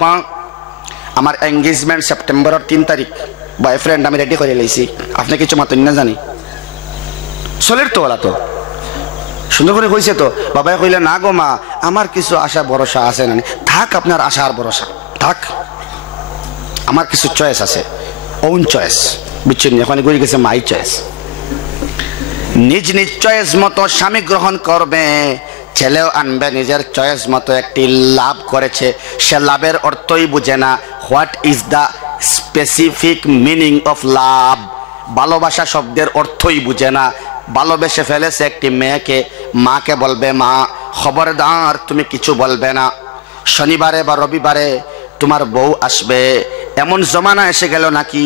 আব্বা আমার এঙ্গেজমেন্ট সেপ্টেম্বরের 3 তারিখ, বয়ফ্রেন্ড আমি রেডি করে লাইছি, আপনি কিছু মাতুন না জানি চলের তো ওলা তো সুন্দর করে কইছে তো। বাবাই কইলে না গো মা আমার কিছু আশা ভরসা আছে না। থাক আপনার আশা আর ভরসা থাক, আমার কিছু চয়েস আছে, ওন চয়েস, বুঝছেন? এখন ঘুরে গেছে মাই চয়েস। নিজ নিজ চয়েস মতো স্বামী গ্রহণ করবে, ছেলেও আনবে নিজের চয়েস মতো। একটি লাভ করেছে, সে লাভের অর্থই বুঝে না। What is the specific meaning of love? ভালোবাসা শব্দের অর্থই বুঝে না। ভালোবেসে ফেলেছে একটি মেয়েকে, মাকে বলবে মা খবরদার তুমি কিছু বলবে না, শনিবারে বা রবিবারে তোমার বউ আসবে। এমন জমানা এসে গেল নাকি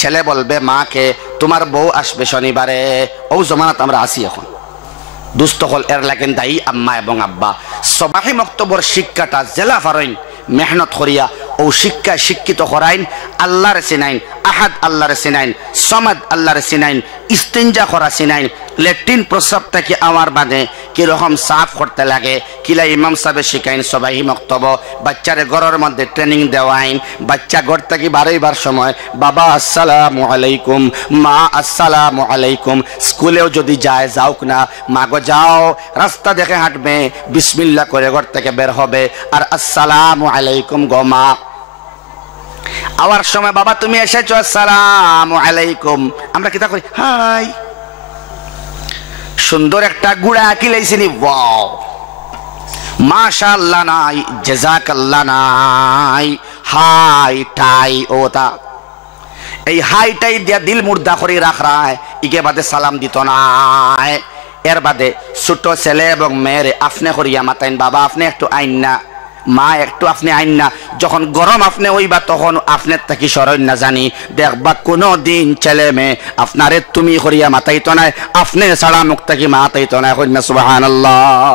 ছেলে বলবে মাকে তোমার বউ আসবে শনিবারে। ও জমানাত আমরা আসি এখন। দুস্থ হল এর লাগেন দায়ী আম্মা এবং আব্বা। সবাহি মক্তবর শিক্ষাটা জেলা ফারইন মেহনত করিয়া ও শিক্ষায় শিক্ষিত করাইন। আল্লাহরে চিনাইন, আহাদ আল্লাহরে চিনাইন, সমাদ আল্লাহরে চিনাইন, ইস্তিনজা করা চিনাইন, লেট্রিন প্রস্রাব থেকে আমার বাদে কিরকম সাফ করতে লাগে কিলা ইমাম সাহেব শিখাইন। সবাই মক্তব বাচ্চারে ঘরের মধ্যে ট্রেনিং দেওয়াইন। বাচ্চা ঘর থেকে বারোইবার সময় বাবা আসসালামু আলাইকুম, মা আসসালামু আলাইকুম। স্কুলেও যদি যায় যাওক না, মাগো যাও, রাস্তা দেখে হাঁটবে, বিসমিল্লাহ করে ঘর থেকে বের হবে আর আসসালামু আলাইকুম গো মা। আওয়ার সময় বাবা তুমি এসেছো, আসসালামু আলাইকুম। আমরা কিতা করি? হাই। সুন্দর একটা গুড়া আঁকিলাইছিনি, ওয়াও মাশাআল্লাহ নাই, জাযাকাল্লাহ নাই, হাই টাই ওটা। এই হাই টাই দিয়া দিল মুর্দা করে রাখ রায়, ইকে বাদে সালাম দিত না। এর বাদে ছোট ছেলে এবং মেয়েরে আপনি করিয়া মাতাইন, বাবা আপনি একটু আইন না, মা একটু আপনি আইন না। যখন গরম আপনি ওইবা তখন আপনার থাকি সরই না জানি। দেখবা কোনো দিন ছেলে মেয়ে আপনারে তুমি করিয়া মাতাইতো না, আপনি ছাড়া মুখ থাকি মাতাইতো না। কইনা সুবহানাল্লাহ।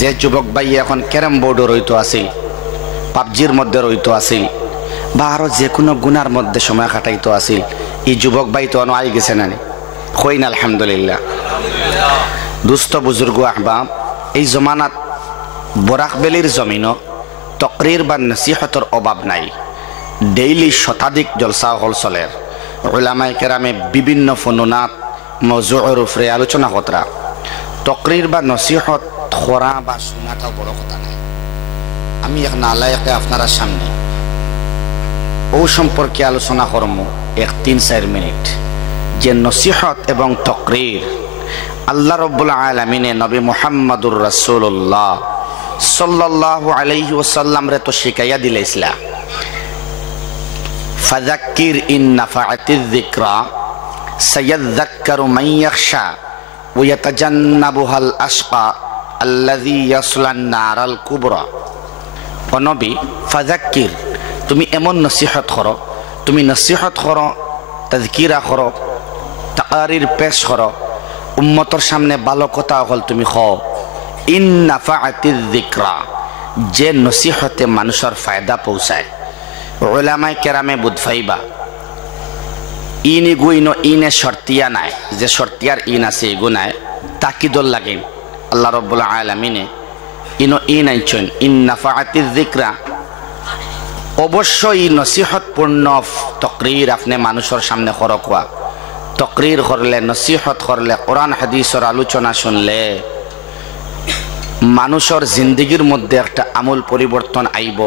যে যুবক ভাই এখন ক্যারাম বোর্ডও রইতো আছিল, পাবজির মধ্যে রইতো আছিল, বা আরো যে কোনো গুনার মধ্যে সময় কাটাইতো আছিল, এই যুবক ভাই তো আই গেছে না? কইন আলহামদুলিল্লাহ। দুস্থ বুজুর্গ আহবাব, এই জমানাত বরাকবেলির জমিনও তকরির বা নসিহতর অভাব নাই। ডেইলি শতাধিক জলসা হল চলের। উলামায়ে কেরামে বিভিন্ন ফনুনাত মওজুর উপরে আলোচনা কতরা। তকরির বা নসিহত খরা বা শোনাটাও বড় কথা নাই। আমি এখন আল্লাহকে আপনারা সামনে ও সম্পর্কে আলোচনা করব 1-3-4 মিনিট। যে নসিহত এবং তকরির আল্লাহ রাব্বুল আলামিনে নবী মুহাম্মদুর রাসূলুল্লাহ সাল্লাল্লাহু আলাইহি ওয়াসাল্লাম রে তো শিখাইয়া দিলাইছিলা। ফাযাক্কির ইন নাফাআতিয যিকরা সায়াযাক্কারু মান ইয়াখশা ওয়া ইয়াতাজান্নাবুহাল আশকা আল্লাযী ইয়াসলান নারাল কুবরা। ও নবী ফাযাক্কির, তুমি এমন নসিহত করো, তুমি নসিহত করো, তাযকিরা করো, তাকারির পেশ করো, উম্মতের সামনে ভালো কথা হল তুমি কও। ইন নাফাআতিয যিকরা, যে নসিহতে মানুষের ফায়দা পৌঁছায়। উলামায়ে কেরামে বুঝাইবা ইনি গুইনো ইনে শর্তিয়া নাই, যে শর্তিয়ার ইন আছে এগুনায় তাকিদুল লাগিন। আল্লাহ রাব্বুল আলামিনে ইনো ইন আইছেন ইন নাফাআতিয যিকরা। অবশ্যই নসিহতপূর্ণ তকরির আপনি মানুষের সামনে করকোয়া। তকরির করলে, নসিহত করলে, কোরআন হাদিসের আলোচনা শুনলে মানুষের জিন্দগির মধ্যে একটা আমূল পরিবর্তন আইব।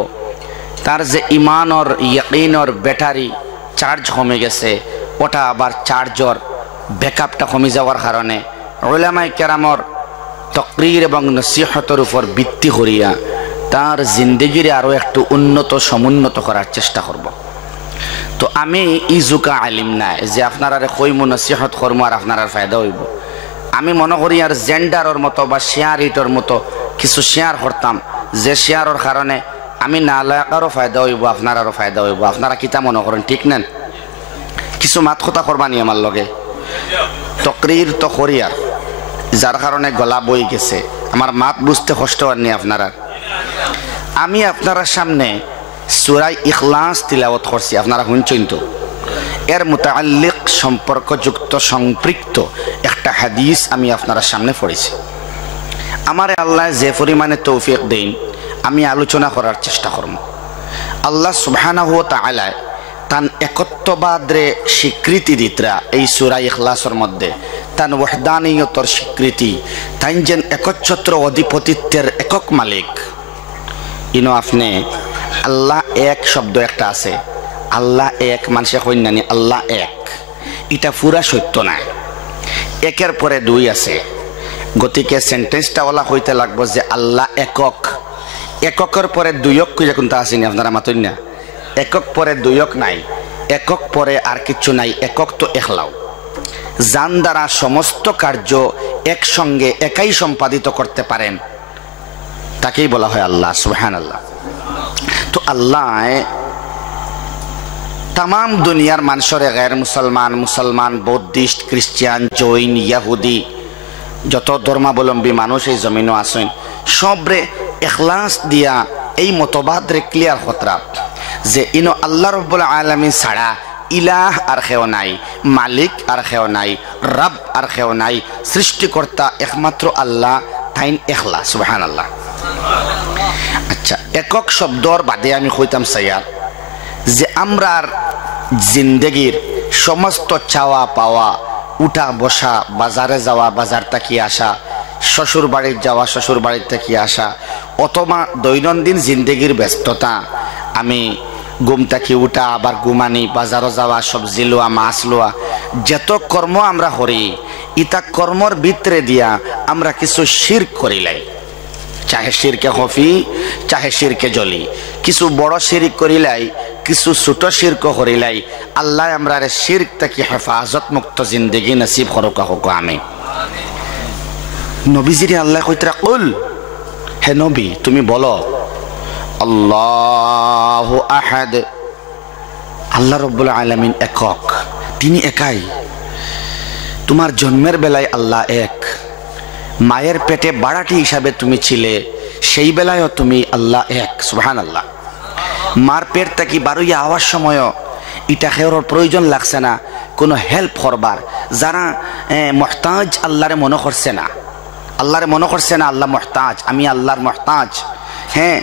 তার যে ইমানর ইয়াকিনর ব্যাটারি চার্জ কমে গেছে, ওটা আবার চার্জর ব্যাকআপটা কমে যাওয়ার কারণে উলামায়ে কেরামর তকরির এবং নসিহতের উপর ভিত্তি করিয়া তার জিন্দগিরে আরও একটু উন্নত সমুন্নত করার চেষ্টা করব। তো আমি ইজুকা আলিম নাই যে আপনারা কইমু নসিহত করবো আর আপনার ফায়দা হইব। আমি মনে করি আর জেন্ডারের মতো বা শেয়ার ইটর মতো কিছু শেয়ার করতাম, যে শেয়ারের কারণে আমি না লাগারও ফায়দা হইব, আপনারারও ফায়দা হইব। আপনারা কিতা মনে করেন, ঠিক নেন? কিছু মাত কথা করবানি আমার লগে? তকরির তো করিয়ার, যার কারণে গলা বই গেছে, আমার মাত বুঝতে কষ্ট হয়নি আপনারা। আমি আপনারা সামনে সূরা ইখলাস তিলাওয়াত করছি, আপনারা শুনছেন তো? এর মুতাআল্লিক সম্পর্কযুক্ত সম্পৃক্ত একটা হাদিস আমি আপনারা সামনে পড়েছি। আমারে আল্লাহ যে পরিমাণে তৌফিক দেন, আমি আলোচনা করার চেষ্টা করব। আল্লাহ সুবহানাহু ওয়া তাআলা তান একত্ববাদরে স্বীকৃতি দিতরা এই সূরা ইখলাসের মধ্যে, তান ওয়াহদানিয়তর স্বীকৃতি, তাই যেন একচ্ছত্র অধিপতিত্বের একক মালিক। ইনো আপনি আল্লাহ এক শব্দ একটা আছে, আল্লাহ এক, মানুষে কইনানি আল্লাহ এক, এটা পুরা সত্য না। একের পরে দুই আছে, গতিকে সেন্টেন্সটা ওলা হইতে লাগবো যে আল্লাহ একক। এককের পরে দুইক খুঁজে কোনটা আসেনি, আপনারা মাতুন না? একক পরে দুইক নাই, একক পরে আর কিছু নাই, একক তো একলাও, যান দ্বারা সমস্ত কার্য একসঙ্গে একাই সম্পাদিত করতে পারেন, তাকেই বলা হয় আল্লাহ। সুবহানাল্লাহ। তো আল্লাহ তাম দুনিয়ার মানুষরে, গায়ের মুসলমান, মুসলমান, বৌদ্ধিস্ট, খ্রিস্টান, জৈন, ইয়াহুদি, যত ধর্মাবলম্বী মানুষ এই জমিনও আছেন, সবরে এখলাস দিয়া এই মতবাদ রে ক্লিয়ার খতরা যে ইনো আল্লাহ রাব্বুল আলামিন ছাড়া ইলাহ আর কেউ নাই, মালিক আর কেউ নাই, রব আর কেউ নাই, সৃষ্টিকর্তা একমাত্র আল্লাহ, তাইন এখলা। সুবহানাল্লাহ। আচ্ছা, একক শব্দর বাদে আমি কইতাম সাইয়ার যে আমরার জিন্দগির সমস্ত চাওয়া পাওয়া, উঠা বসা, বাজারে যাওয়া, বাজার থেকে আসা, শ্বশুর বাড়ির যাওয়া, শ্বশুর বাড়ির থেকে আসা, অথবা দৈনন্দিন জিন্দগির ব্যস্ততা, আমি ঘুম থেকে উঠা, আবার ঘুমানি, বাজারও যাওয়া, সবজি লোয়া, মাছ লোয়া, যত কর্ম আমরা করি, ইতা কর্মর ভিতরে দিয়া আমরা কিছু শিরক করিলাই, চাহে শিরকে খফি, চাহে শিরকে জলি, কিছু বড় শিরক করিলাই, কিছু ছোট শিরক করিলাই। আল্লাহ আমরা শিরক থেকে হেফাজত মুক্ত জিন্দগি নসিব করুক হোক আমি। নবীজিরে আল্লাহ কইতরা, কুল, হে নবী তুমি বলো, আল্লাহু আহাদ, আল্লাহ রাব্বুল আলামিন একক, তিনি একাই। তোমার জন্মের বেলায় আল্লাহ এক, মায়ের পেটে বাড়াটি হিসাবে তুমি ছিলে, সেই বেলায়ও তুমি আল্লাহ এক। সুবহানাল্লাহ। মার পেট থেকে বারুইয়া হওয়ার সময়ও এটা খেওয়ার প্রয়োজন লাগছে না কোনো হেল্প করবার, যারা মুহতাজ আল্লাহরে মনে করছে না, আল্লাহরে মনে করছে না আল্লাহ মুহতাজ, আমি আল্লাহর মুহতাজ। হ্যাঁ,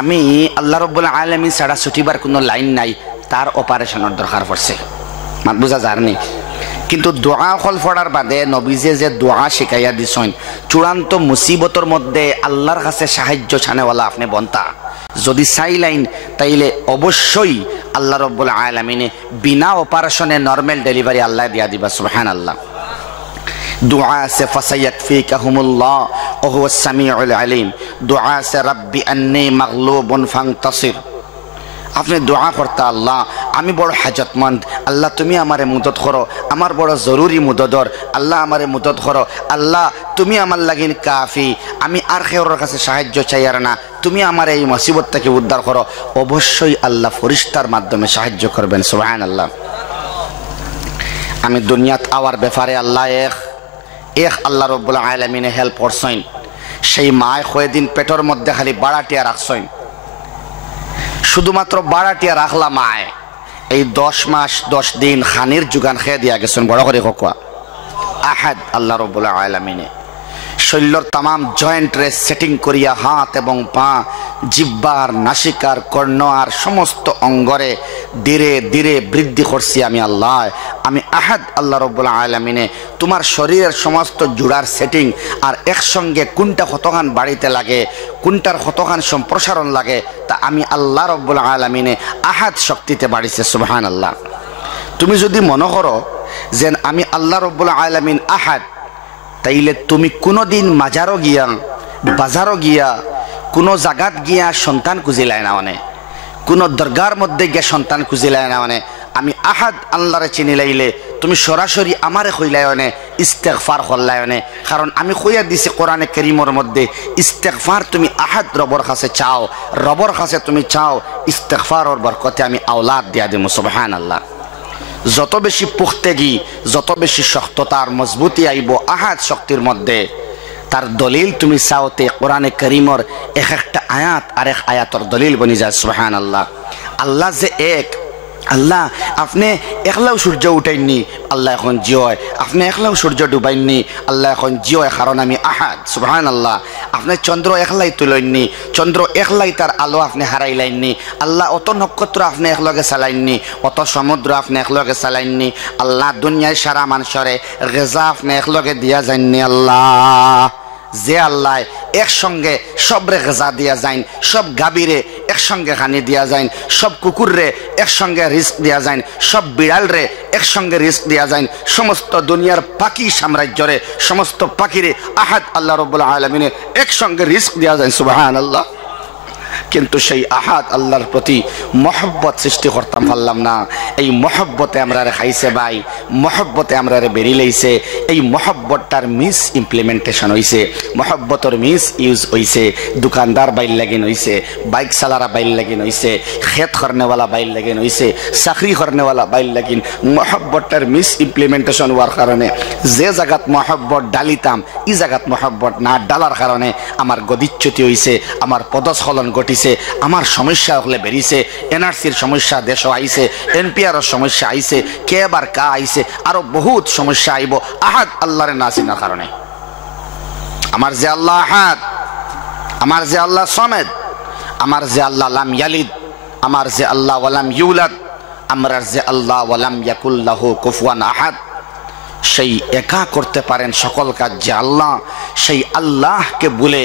আমি আল্লাহ রাব্বুল আলামিন ছাড়া ছুটিবার কোনো লাইন নাই, তার অপারেশনের দরকার পড়ছে। মাত বুঝা যায়নি? কিন্তু দোয়া হল পড়ার বাদে নবীজে যে দোয়া শিখাইয়া দিছেন, চূড়ান্ত মুসিবতর মধ্যে আল্লাহর কাছে সাহায্য ছানেওয়ালা আপনি বন্তা যদি চাইলেন, তাইলে অবশ্যই আল্লাহ রাব্বুল আলামিনে বিনা অপারেশনে নরমাল ডেলিভারি আল্লাহ দিয়া দিবা। সুবহানাল্লাহ। दुआ से फसयकफीकहुमुल्लाह व हुवस समीउल अलीम, दुआ से रब्बी अन्नी मगलूबुन फंतसिर। আপনি দোয়া করতে, আল্লাহ আমি বড় হাজতমন্দ, আল্লাহ তুমি আমারে মদত করো, আমার বড় জরুরি মদদর, আল্লাহ আমারে মদত করো, আল্লাহ তুমি আমার লাগিন কাফি, আমি আর কেউর কাছে সাহায্য চাই আর না, তুমি আমার এই মুসিবত থেকে উদ্ধার করো। অবশ্যই আল্লাহ ফেরেশতার মাধ্যমে সাহায্য করবেন। সুবহানাল্লাহ। আমি দুনিয়াত আওয়ার ব্যাপারে আল্লাহ এক আল্লাহ রাব্বুল আলামিনে হেল্প করছেন। সেই মায় কয়েকদিন পেটের মধ্যে খালি বাড়াটিয়া রাখছেন, শুধুমাত্র বাড়াটিয়া রাখলা মায়, এই 10 মাস 10 দিন খানির যোগান খেয়ে দিয়া গেছেন। বড় করে কোয়া আহাদ আল্লাহ রাব্বুল আলামিনে শরীরের তাম জয়েন্টরে সেটিং করিয়া হাত এবং পা, জিহ্বার, নাসিকার, কর্ণ আর সমস্ত অঙ্গরে ধীরে ধীরে বৃদ্ধি করছি আমি আল্লাহ। আমি আহাদ আল্লাহ রাব্বুল আলামিনে তোমার শরীরের সমস্ত জোড়ার সেটিং আর একসঙ্গে কোনটা কতখান বাড়িতে লাগে, কোনটার কতখান সম্প্রসারণ লাগে, তা আমি আল্লাহ রাব্বুল আলামিনে আহাদ শক্তিতে বাড়িছে। সুবহানাল্লাহ। তুমি যদি মনে করো যে আমি আল্লাহ রাব্বুল আলামিন আহাদ, তাইলে তুমি কোনোদিন মাজারও গিয়া, বাজারও গিয়া, কোনো জায়গাত গিয়া সন্তান খুঁজিলাই না, মানে কোনো দরগার মধ্যে গিয়া সন্তান খুঁজিলাই না, মানে আমি আহাদ আল্লাহরে চিনি লাইলে তুমি সরাসরি আমারে কইলায়নে ইস্তেগফার করলায়নে, কারণ আমি কইয়া দিছি কোরআনে কারীমের মধ্যে ইস্তেগফার তুমি আহাদ রবের কাছে চাও, রবের কাছে তুমি চাও, ইস্তেগফারের বরকতে আমি আওলাদ দিয়া দিমু। সুবহানাল্লাহ। যত বেশি পুখতেগি, যত বেশি শক্ততার মজবুতি আইব আহাদ শক্তির মধ্যে, তার দলিল তুমি চাওতে কোরআনে কারীমের এক একটা আয়াত আরেক আয়াতর দলিল বনি যায়। সুবহানাল্লাহ। আল্লাহ যে এক, আল্লাহ আপনি একলাও সূর্য উঠাইননি, আল্লাহ এখন জিয়। আপনি একলাও সূর্য ডুবাইননি, আল্লাহ এখন জিয়, কারণ আমি আহাদ। সুবহানাল্লাহ। আপনি চন্দ্র একলাই তুলইননি, চন্দ্র একলাই তার আলো আপনি হারাইলাইননি, আল্লাহ অত নক্ষত্র আপনি একলগে চালাইননি, অত সমুদ্র আপনি একলগে চালাইননি, আল্লাহ দুনিয়ায় সারা মানুষরে গেজা আপনি একলগে দিয়া যায়নি। আল্লাহ যে আল্লাহ একসঙ্গে সবরে গেজা দিয়া যাইন, সব গাভীরে একসঙ্গে খানি দিয়া যাইন, সব কুকুররে একসঙ্গে রিস্ক দিয়া যাইন, সব বিড়ালরে একসঙ্গে রিস্ক দিয়া যাইন, সমস্ত দুনিয়ার পাখি সাম্রাজ্যরে সমস্ত পাখিরে আহাদ আল্লাহ রাব্বুল আলামিনের একসঙ্গে রিস্ক দিয়া যাইন। সুবহানাল্লাহ। কিন্তু সেই আহাদ আল্লাহর প্রতি মহব্বত সৃষ্টি করতাম পারলাম না। এই মহব্বতে আমরা খাইছে ভাই, মহব্বতে আমরা বেরি লইছে, এই মহব্বতটার মিস ইমপ্লিমেন্টেশন হইছে, মহব্বতর মিস ইউজ হইছে। দোকানদার বাইল লাগিন হইছে, বাইক চালারা বাইল লাগিন হইছে, খেত করনেওয়ালা বাইল লাগিন হইছে, চাকরি করনেওয়ালা বাইল লাগিন। মহব্বতটার মিস ইমপ্লিমেন্টেশন হওয়ার কারণে যে জায়গাত মহব্বত ডালিতাম ই জায়গাত মহব্বত না ডালার কারণে আমার গদিচ্যুতি হইছে, আমার পদস্খলন ঘটিছে, আমার সমস্যা হলে বেরিয়েছে, এনআরসির সমস্যা দেশ আইছে, এনপিআর সমস্যা আইছে, কে বার কা আইছে, আরো বহুত সমস্যা আইব আহাদ আল্লাহর না চিনার কারণে। আমার যে আল্লাহ আহাদ, আমার যে আল্লাহ সমেদ, আমার যে আল্লাহ লাম ইয়ালিদ, আমার যে আল্লাহ ওয়ালাম ইউলাদ, আমার যে আল্লাহ ওয়ালাম ইয়াকুল লাহু কুফুয়ান আহাদ, সেই একা করতে পারেন সকল কাজ যে আল্লাহ, সেই আল্লাহকে বলে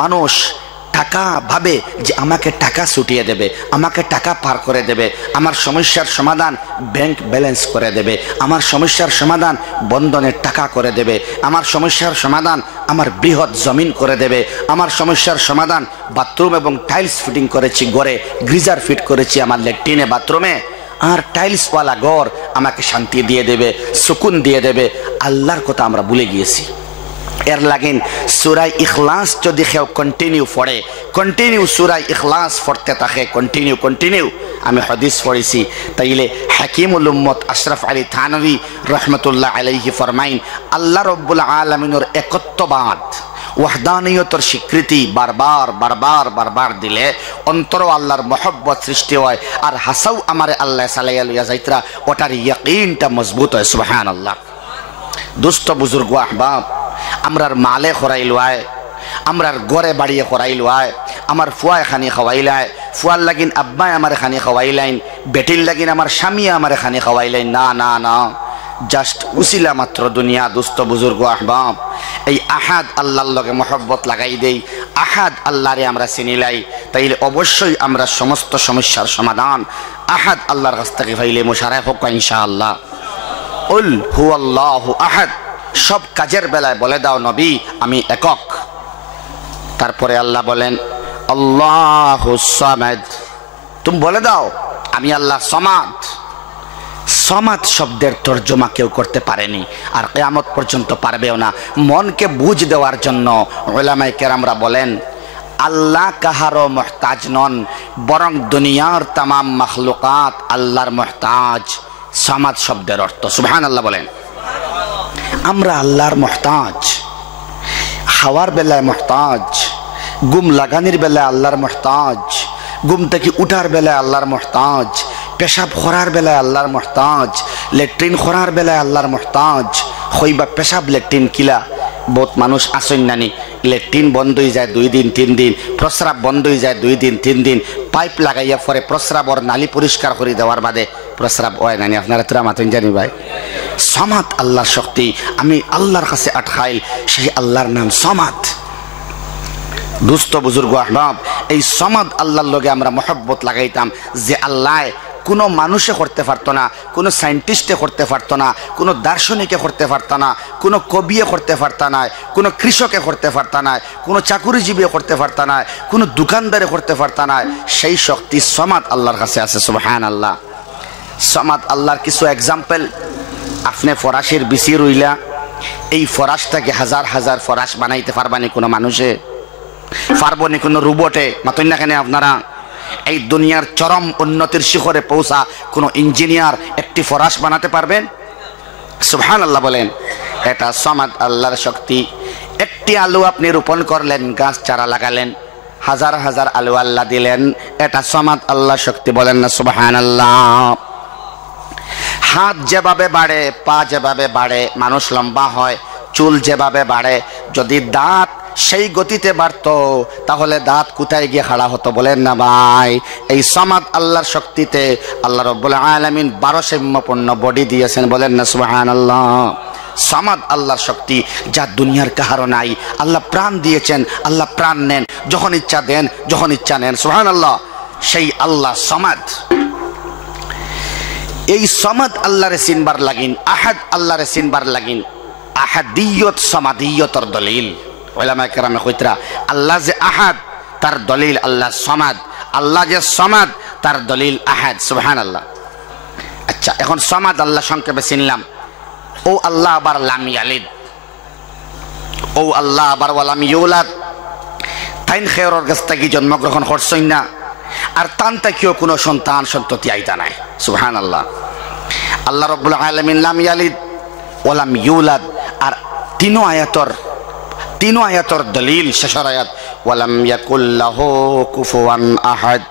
মানুষ টাকা ভাবে যে আমাকে টাকা ছুটিয়ে দেবে, আমাকে টাকা পার করে দেবে, আমার সমস্যার সমাধান ব্যাংক ব্যালেন্স করে দেবে, আমার সমস্যার সমাধান বন্ধনের টাকা করে দেবে, আমার সমস্যার সমাধান আমার বৃহৎ জমিন করে দেবে, আমার সমস্যার সমাধান বাথরুম এবং টাইলস ফিটিং করেছি ঘরে, গিজার ফিট করেছি আমার ল্যাট্রিনে বাথরুমে, আর টাইলসওয়ালা ঘর আমাকে শান্তি দিয়ে দেবে, সুকুন দিয়ে দেবে। আল্লাহর কথা আমরা ভুলে গিয়েছি। এর লাগেন সূরা ইখলাস যদি কেউ কন্টিনিউ পড়ে, কন্টিনিউ সূরা ইখলাস পড়তে থাকে, কন্টিনিউ আমি হাদিস পড়েছি, তাইলে হাকিমুল উম্মত আশরাফ আলী থানভী রহমতুল্লাহ আলাইহি ফরমাইন আল্লাহ রাব্বুল আলামিনের একত্ববাদ ওয়াহদানিয়তের স্বীকৃতি বারবার বারবার বারবার দিলে অন্তর আল্লাহর মহব্বত সৃষ্টি হয়, আর হাসাও আমারে আল্লাহ সালাইয়া লইয়া যাইতরা ওটার ইয়াকিনটা মজবুত হয়। সুবহানাল্লাহ। দুষ্ট বুজুর্গ আহবাব, আমরার মালে খরাইলুয়ায়, আমরার গড়ে বাড়িয়ে খরাইলুয়ায়, আমার ফুয়ায় খানি খাওয়াইলায়, ফুয়ার লাগিন আব্বাই আমার খানি খাওয়াইলাইন, বেটির লাগিন আমার স্বামী আমার খানি খাওয়াইলাইন। না না না, জাস্ট উসিলা মাত্র দুনিয়া। দুস্থ বুজুর্গ আহবাব, এই আহাদ আল্লাহর লগে মহব্বত লাগাই দেই, আহাদ আল্লাহরে আমরা চিনিলাই, তাইলে অবশ্যই আমরা সমস্ত সমস্যার সমাধান আহাদ আল্লাহর কাছ থেকে পাইলে মুশারাফ হোক ইনশাআল্লাহ। উল হুয়াল্লাহু আহাদ, সব কাজের বেলায় বলে দাও নবী আমি একক। তারপরে আল্লাহ বলেন আল্লাহুস সামাদ, তুমি বলে দাও আমি আল্লাহ সমাদ। সমাদ শব্দের তর্জমা কেউ করতে পারেনি, আর কিয়ামত পর্যন্ত পারবেও না। মনকে বুঝ দেওয়ার জন্য উলামায়ে কেরামরা বলেন আল্লাহ কাহারও মুহতাজ নন, বরং দুনিয়ার তামাম মাখলুকাত আল্লাহর মুহতাজ। সমাদ শব্দের অর্থ, সুবহানাল্লাহ বলেন। আমরা আল্লাহর মুহতাজ, খাওয়ার বেলায় মুহতাজ, ঘুম লাগানির বেলায় আল্লাহর মুহতাজ, ঘুম থেকে উঠার বেলায় আল্লাহর মুহতাজ, পেশাব করার বেলায় আল্লাহর মুহতাজ, ল্যাট্রিন করার বেলায় আল্লাহর মুহতাজ। হইবা পেশাব ল্যাট্রিন কিলা বহুত মানুষ আসেন নানি, ল্যাট্রিন বন্ধ হয়ে যায় 2 দিন 3 দিন, প্রস্রাব বন্ধ হয়ে যায় 2 দিন 3 দিন, পাইপ লাগাইয়া পরে প্রস্রাবর নালী পরিষ্কার করে দেওয়ার বাদে প্রস্রাব হয় নানি। আপনারা তোরা মাতুন জানি ভাই। সমাদ আল্লাহর শক্তি, আমি আল্লাহর কাছে আটকাইল, সেই আল্লাহর নাম সমাদ। দুস্থ বুজুর্গ আহবাব, এই সমাদ আল্লাহর লগে আমরা মহব্বত লাগাইতাম যে আল্লাহ কোনো মানুষে করতে পারতো না, কোনো সায়েন্টিস্টে করতে পারতো না, কোনো দার্শনিকে করতে পারতো না, কোনো কবিয়ে করতে পারতো না, কোনো কৃষকে করতে পারতো না, কোনো চাকুরিজীবী করতে পারতো না, কোনো দোকানদারে করতে পারতো না। সেই শক্তি সমাদ আল্লাহর কাছে আছে। সুবহানাল্লাহ। সমাদ আল্লাহর কিছু এক্সাম্পল আপনি ফরাসের বিসি রইলা এই ফরাসটাকে হাজার হাজার ফরাস বানাইতে পারবানি কোনো মানুষে? পারবো নি কোনো রোবটে? মাতই না কেন আপনারা? এই দুনিয়ার চরম উন্নতির শিখরে পৌঁছা কোনো ইঞ্জিনিয়ার একটি ফরাস বানাতে পারবেন? সুবহানাল্লাহ বলেন। এটা সমাদ আল্লাহর শক্তি। একটি আলু আপনি রোপণ করলেন, গাছ চারা লাগালেন, হাজার হাজার আলু আল্লাহ দিলেন, এটা সমাদ আল্লাহর শক্তি। বলেন না সুবহানাল্লাহ। হাত যেভাবে বাড়ে, পা যেভাবে বাড়ে, মানুষ লম্বা হয়, চুল যেভাবে বাড়ে, যদি দাঁত সেই গতিতে বাড়তো তাহলে দাঁত কোথায় গিয়ে খাড়া হতো? বলেন না ভাই। এই সমাদ আল্লাহর শক্তিতে আল্লাহ রাব্বুল আলামিন ভারসাম্যপূর্ণ বডি দিয়েছেন। বলেন না সুবহানাল্লাহ। সমাদ আল্লাহর শক্তি, যা দুনিয়ার কাহারও নাই। আল্লাহ প্রাণ দিয়েছেন, আল্লাহ প্রাণ নেন, যখন ইচ্ছা দেন, যখন ইচ্ছা নেন। সুবহানাল্লাহ। সেই আল্লাহ সমাদ। এই সমাদ আল্লাহরে চিনবার লাগিন, আহাদ আল্লাহরে চিনবার লাগিন আহাদিয়ত সমাদিয়তর দলিল। ওলামায়ে কেরামে কইতরা আল্লাহ যে আহাদ তার দলিল আল্লাহ সমাদ, আল্লাহ যে সমাদ তার দলিল আহাদ। সুবহানাল্লাহ। আচ্ছা, এখন সমাদ আল্লাহ সংক্ষেপে চিনলাম। ও আল্লাহ আবার লাম ইয়ালিদ, ও আল্লাহ আবার ওয়ালাম ইউলাদ। তাইন খেয়রর কাছ থেকে জন্মগ্রহণ করছই না, আর তান থেকেও কোনো সন্তান সন্ততি আইতা নাই। সুবহানাল্লাহ। আল্লাহ রাব্বুল আলামিন লাম ইয়ালিদ ওয়ালাম ইউলাদ, আর তিনো আয়াতর দলিল শেষের আয়াত ওয়ালাম ইয়াকুল লাহু কুফুয়ান আহাদ।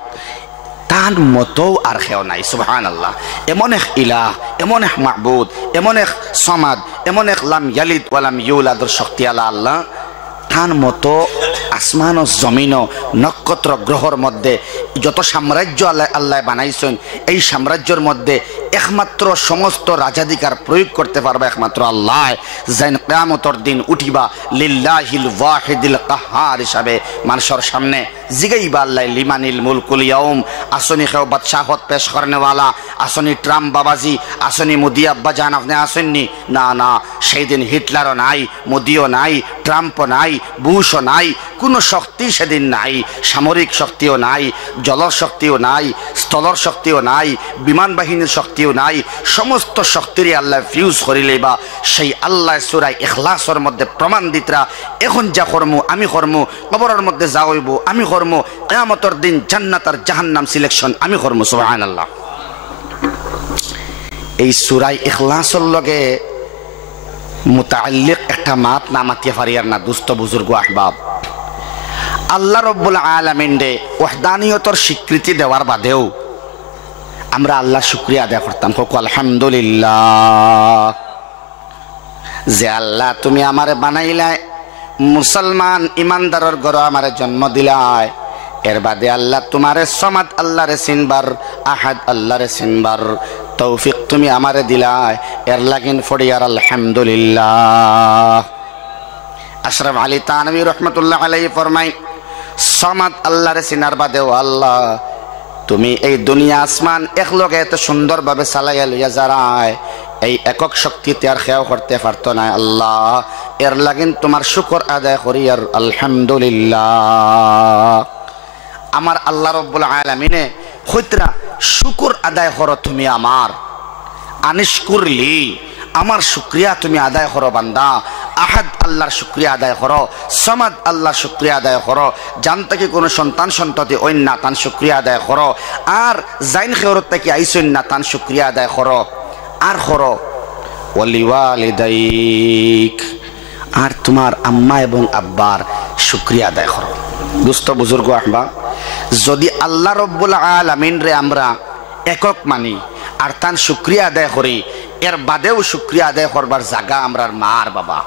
তার মতো আর কেউ নাই। সুবহানাল্লাহ। এমন এক ইলাহ, এমন এক মাবুদ, এমন এক সমাদ, এমন এক লাম ইয়ালিদ ওয়ালাম ইউলাদর শক্তি আল্লাহ। তার মতো আসমান ও জমিন ও নক্ষত্র গ্রহর মধ্যে যত সাম্রাজ্য আল্লাহ বানাইছেন, এই সাম্রাজ্যের মধ্যে একমাত্র সমস্ত রাজাধিকার প্রয়োগ করতে পারবে একমাত্র আল্লাহ। যেন কিয়ামতের দিন উঠিবা লিল্লাহিল ওয়াহিদিল কাহ্হার হিসাবে মানুষের সামনে জিগাইবা আল্লাহ লিমানিল মুলকুল ইয়াউম। আসনি কেউ বাদশাহত পেশ করনেওয়ালা, আসনি ট্রাম্প বাবাজি, আসনি মোদি আব্বা জান আপনি আসেননি? না না, সেই দিন হিটলারও নাই, মোদিও নাই, ট্রাম্পও নাই, বুশও নাই, কোনো শক্তি সেদিন নাই। সামরিক শক্তিও নাই, জলর শক্তিও নাই, স্থলর শক্তিও নাই, বিমান বাহিনীর শক্তিও নাই। সমস্ত শক্তিরই আল্লাহ ফিউজ করিলে বা সেই আল্লাহ সূরা ইখলাসের মধ্যে প্রমাণ দিতরা, এখন যা কর্ম আমি কর্ম, কবরের মধ্যে যা হইব আমি কর্ম, কিয়ামতের দিন জান্নাত আর জাহান্নাম সিলেকশন আমি কর্ম। সুবহানাল্লাহ। এই সূরা ইখলাসের লগে মুতাআল্লিক একটা মাত না মাতিয়া ফারিয়ার না দুস্থ বুজুর্গ আহবাব। আল্লাহ রাব্বুল আলামিন রে ওয়াহদানিয়তর স্বীকৃতি দেওয়ার বাদেও আমরা আল্লাহ শুকরিয়া আদায় করতাম। হোক আলহামদুলিল্লাহ যে আল্লাহ তুমি আমারে বানাইলাই, মুসলমান ইমানদারের ঘরে আমারে জন্ম দিলাই। এর বাদে আল্লাহ তোমারে সমাদ আল্লাহরে চিনবার, আহাদ আল্লাহরে চিনবার তৌফিক তুমি আমারে দিলাই। এর লাগিন ফড়িয়ার আলহামদুলিল্লাহ। আশরাফ আলী তানভী রহমতুল্লাহ আলাইহি ফরমাই, সমাদ আল্লাহরে চিনার বাদেও আল্লাহ তুমি এই দুনিয়া আসমান একলগে এত সুন্দরভাবে চালাইয়া লইয়া যারায়, এই একক শক্তিতে আর খেয়াও করতে পারতো না আল্লাহ। এর লাগিন তোমার শুকর আদায় করি আর আলহামদুলিল্লাহ। আমার আল্লাহ রাব্বুল আলামিনে কইতরা শুকর আদায় করো তুমি আমার, আনিশকুরলি আমার শুকরিয়া তুমি আদায় করো বান্দা। আহাদ আল্লাহর শুকরিয়া আদায় করো, সমাদ আল্লাহর শুকরিয়া আদায় করো, জান থেকে কোনো সন্তান সন্ততি ওই না তান শুকরিয়া আদায় করো, আর জাইন খেয়রত থেকে আইসইন না তান শুকরিয়া আদায় করো, আর করো ওয়ালিওয়ালিদাইক, আর তোমার আম্মা এবং আব্বার শুকরিয়া আদায় করো। দুস্থ বুজুর্গ আহবা, যদি আল্লাহ রাব্বুল আলামিন রে আমরা একক মানি আর তান শুকরিয়া আদায় করি, এর বাদেও শুকরিয়া আদায় করবার জায়গা আমরার মা আর বাবা।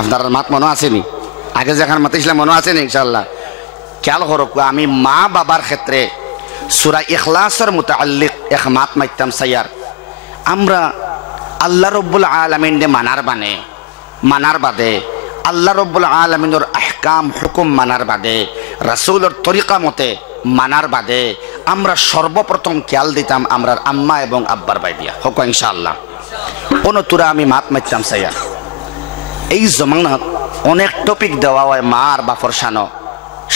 আপনার মাত মনে আসেনি? আগে যেখানে মাতিছিলাম মনে আছেনি? ইনশাআল্লাহ খেয়াল করো, আমি মা বাবার ক্ষেত্রে সূরা ইখলাসের মুতাআল্লিক এক মাত মাইতাম সাইয়ার। আমরা আল্লাহ রাব্বুল আলামিন রে মানার বাদে আল্লাহ রাব্বুল আলামিনের আহকাম হুকুম মানার বাদে, রাসূলের তরিকা মতে মানার বাদে আমরা সর্বপ্রথম খেয়াল দিতাম আমরার আম্মা এবং আব্বার বাইদিয়া। হোক ইনশাআল্লাহ। অনতুরা আমি মাত মাইতাম সাইয়ার। এই জমানাত অনেক টপিক দেওয়া হয় মা আর বাপর শানো,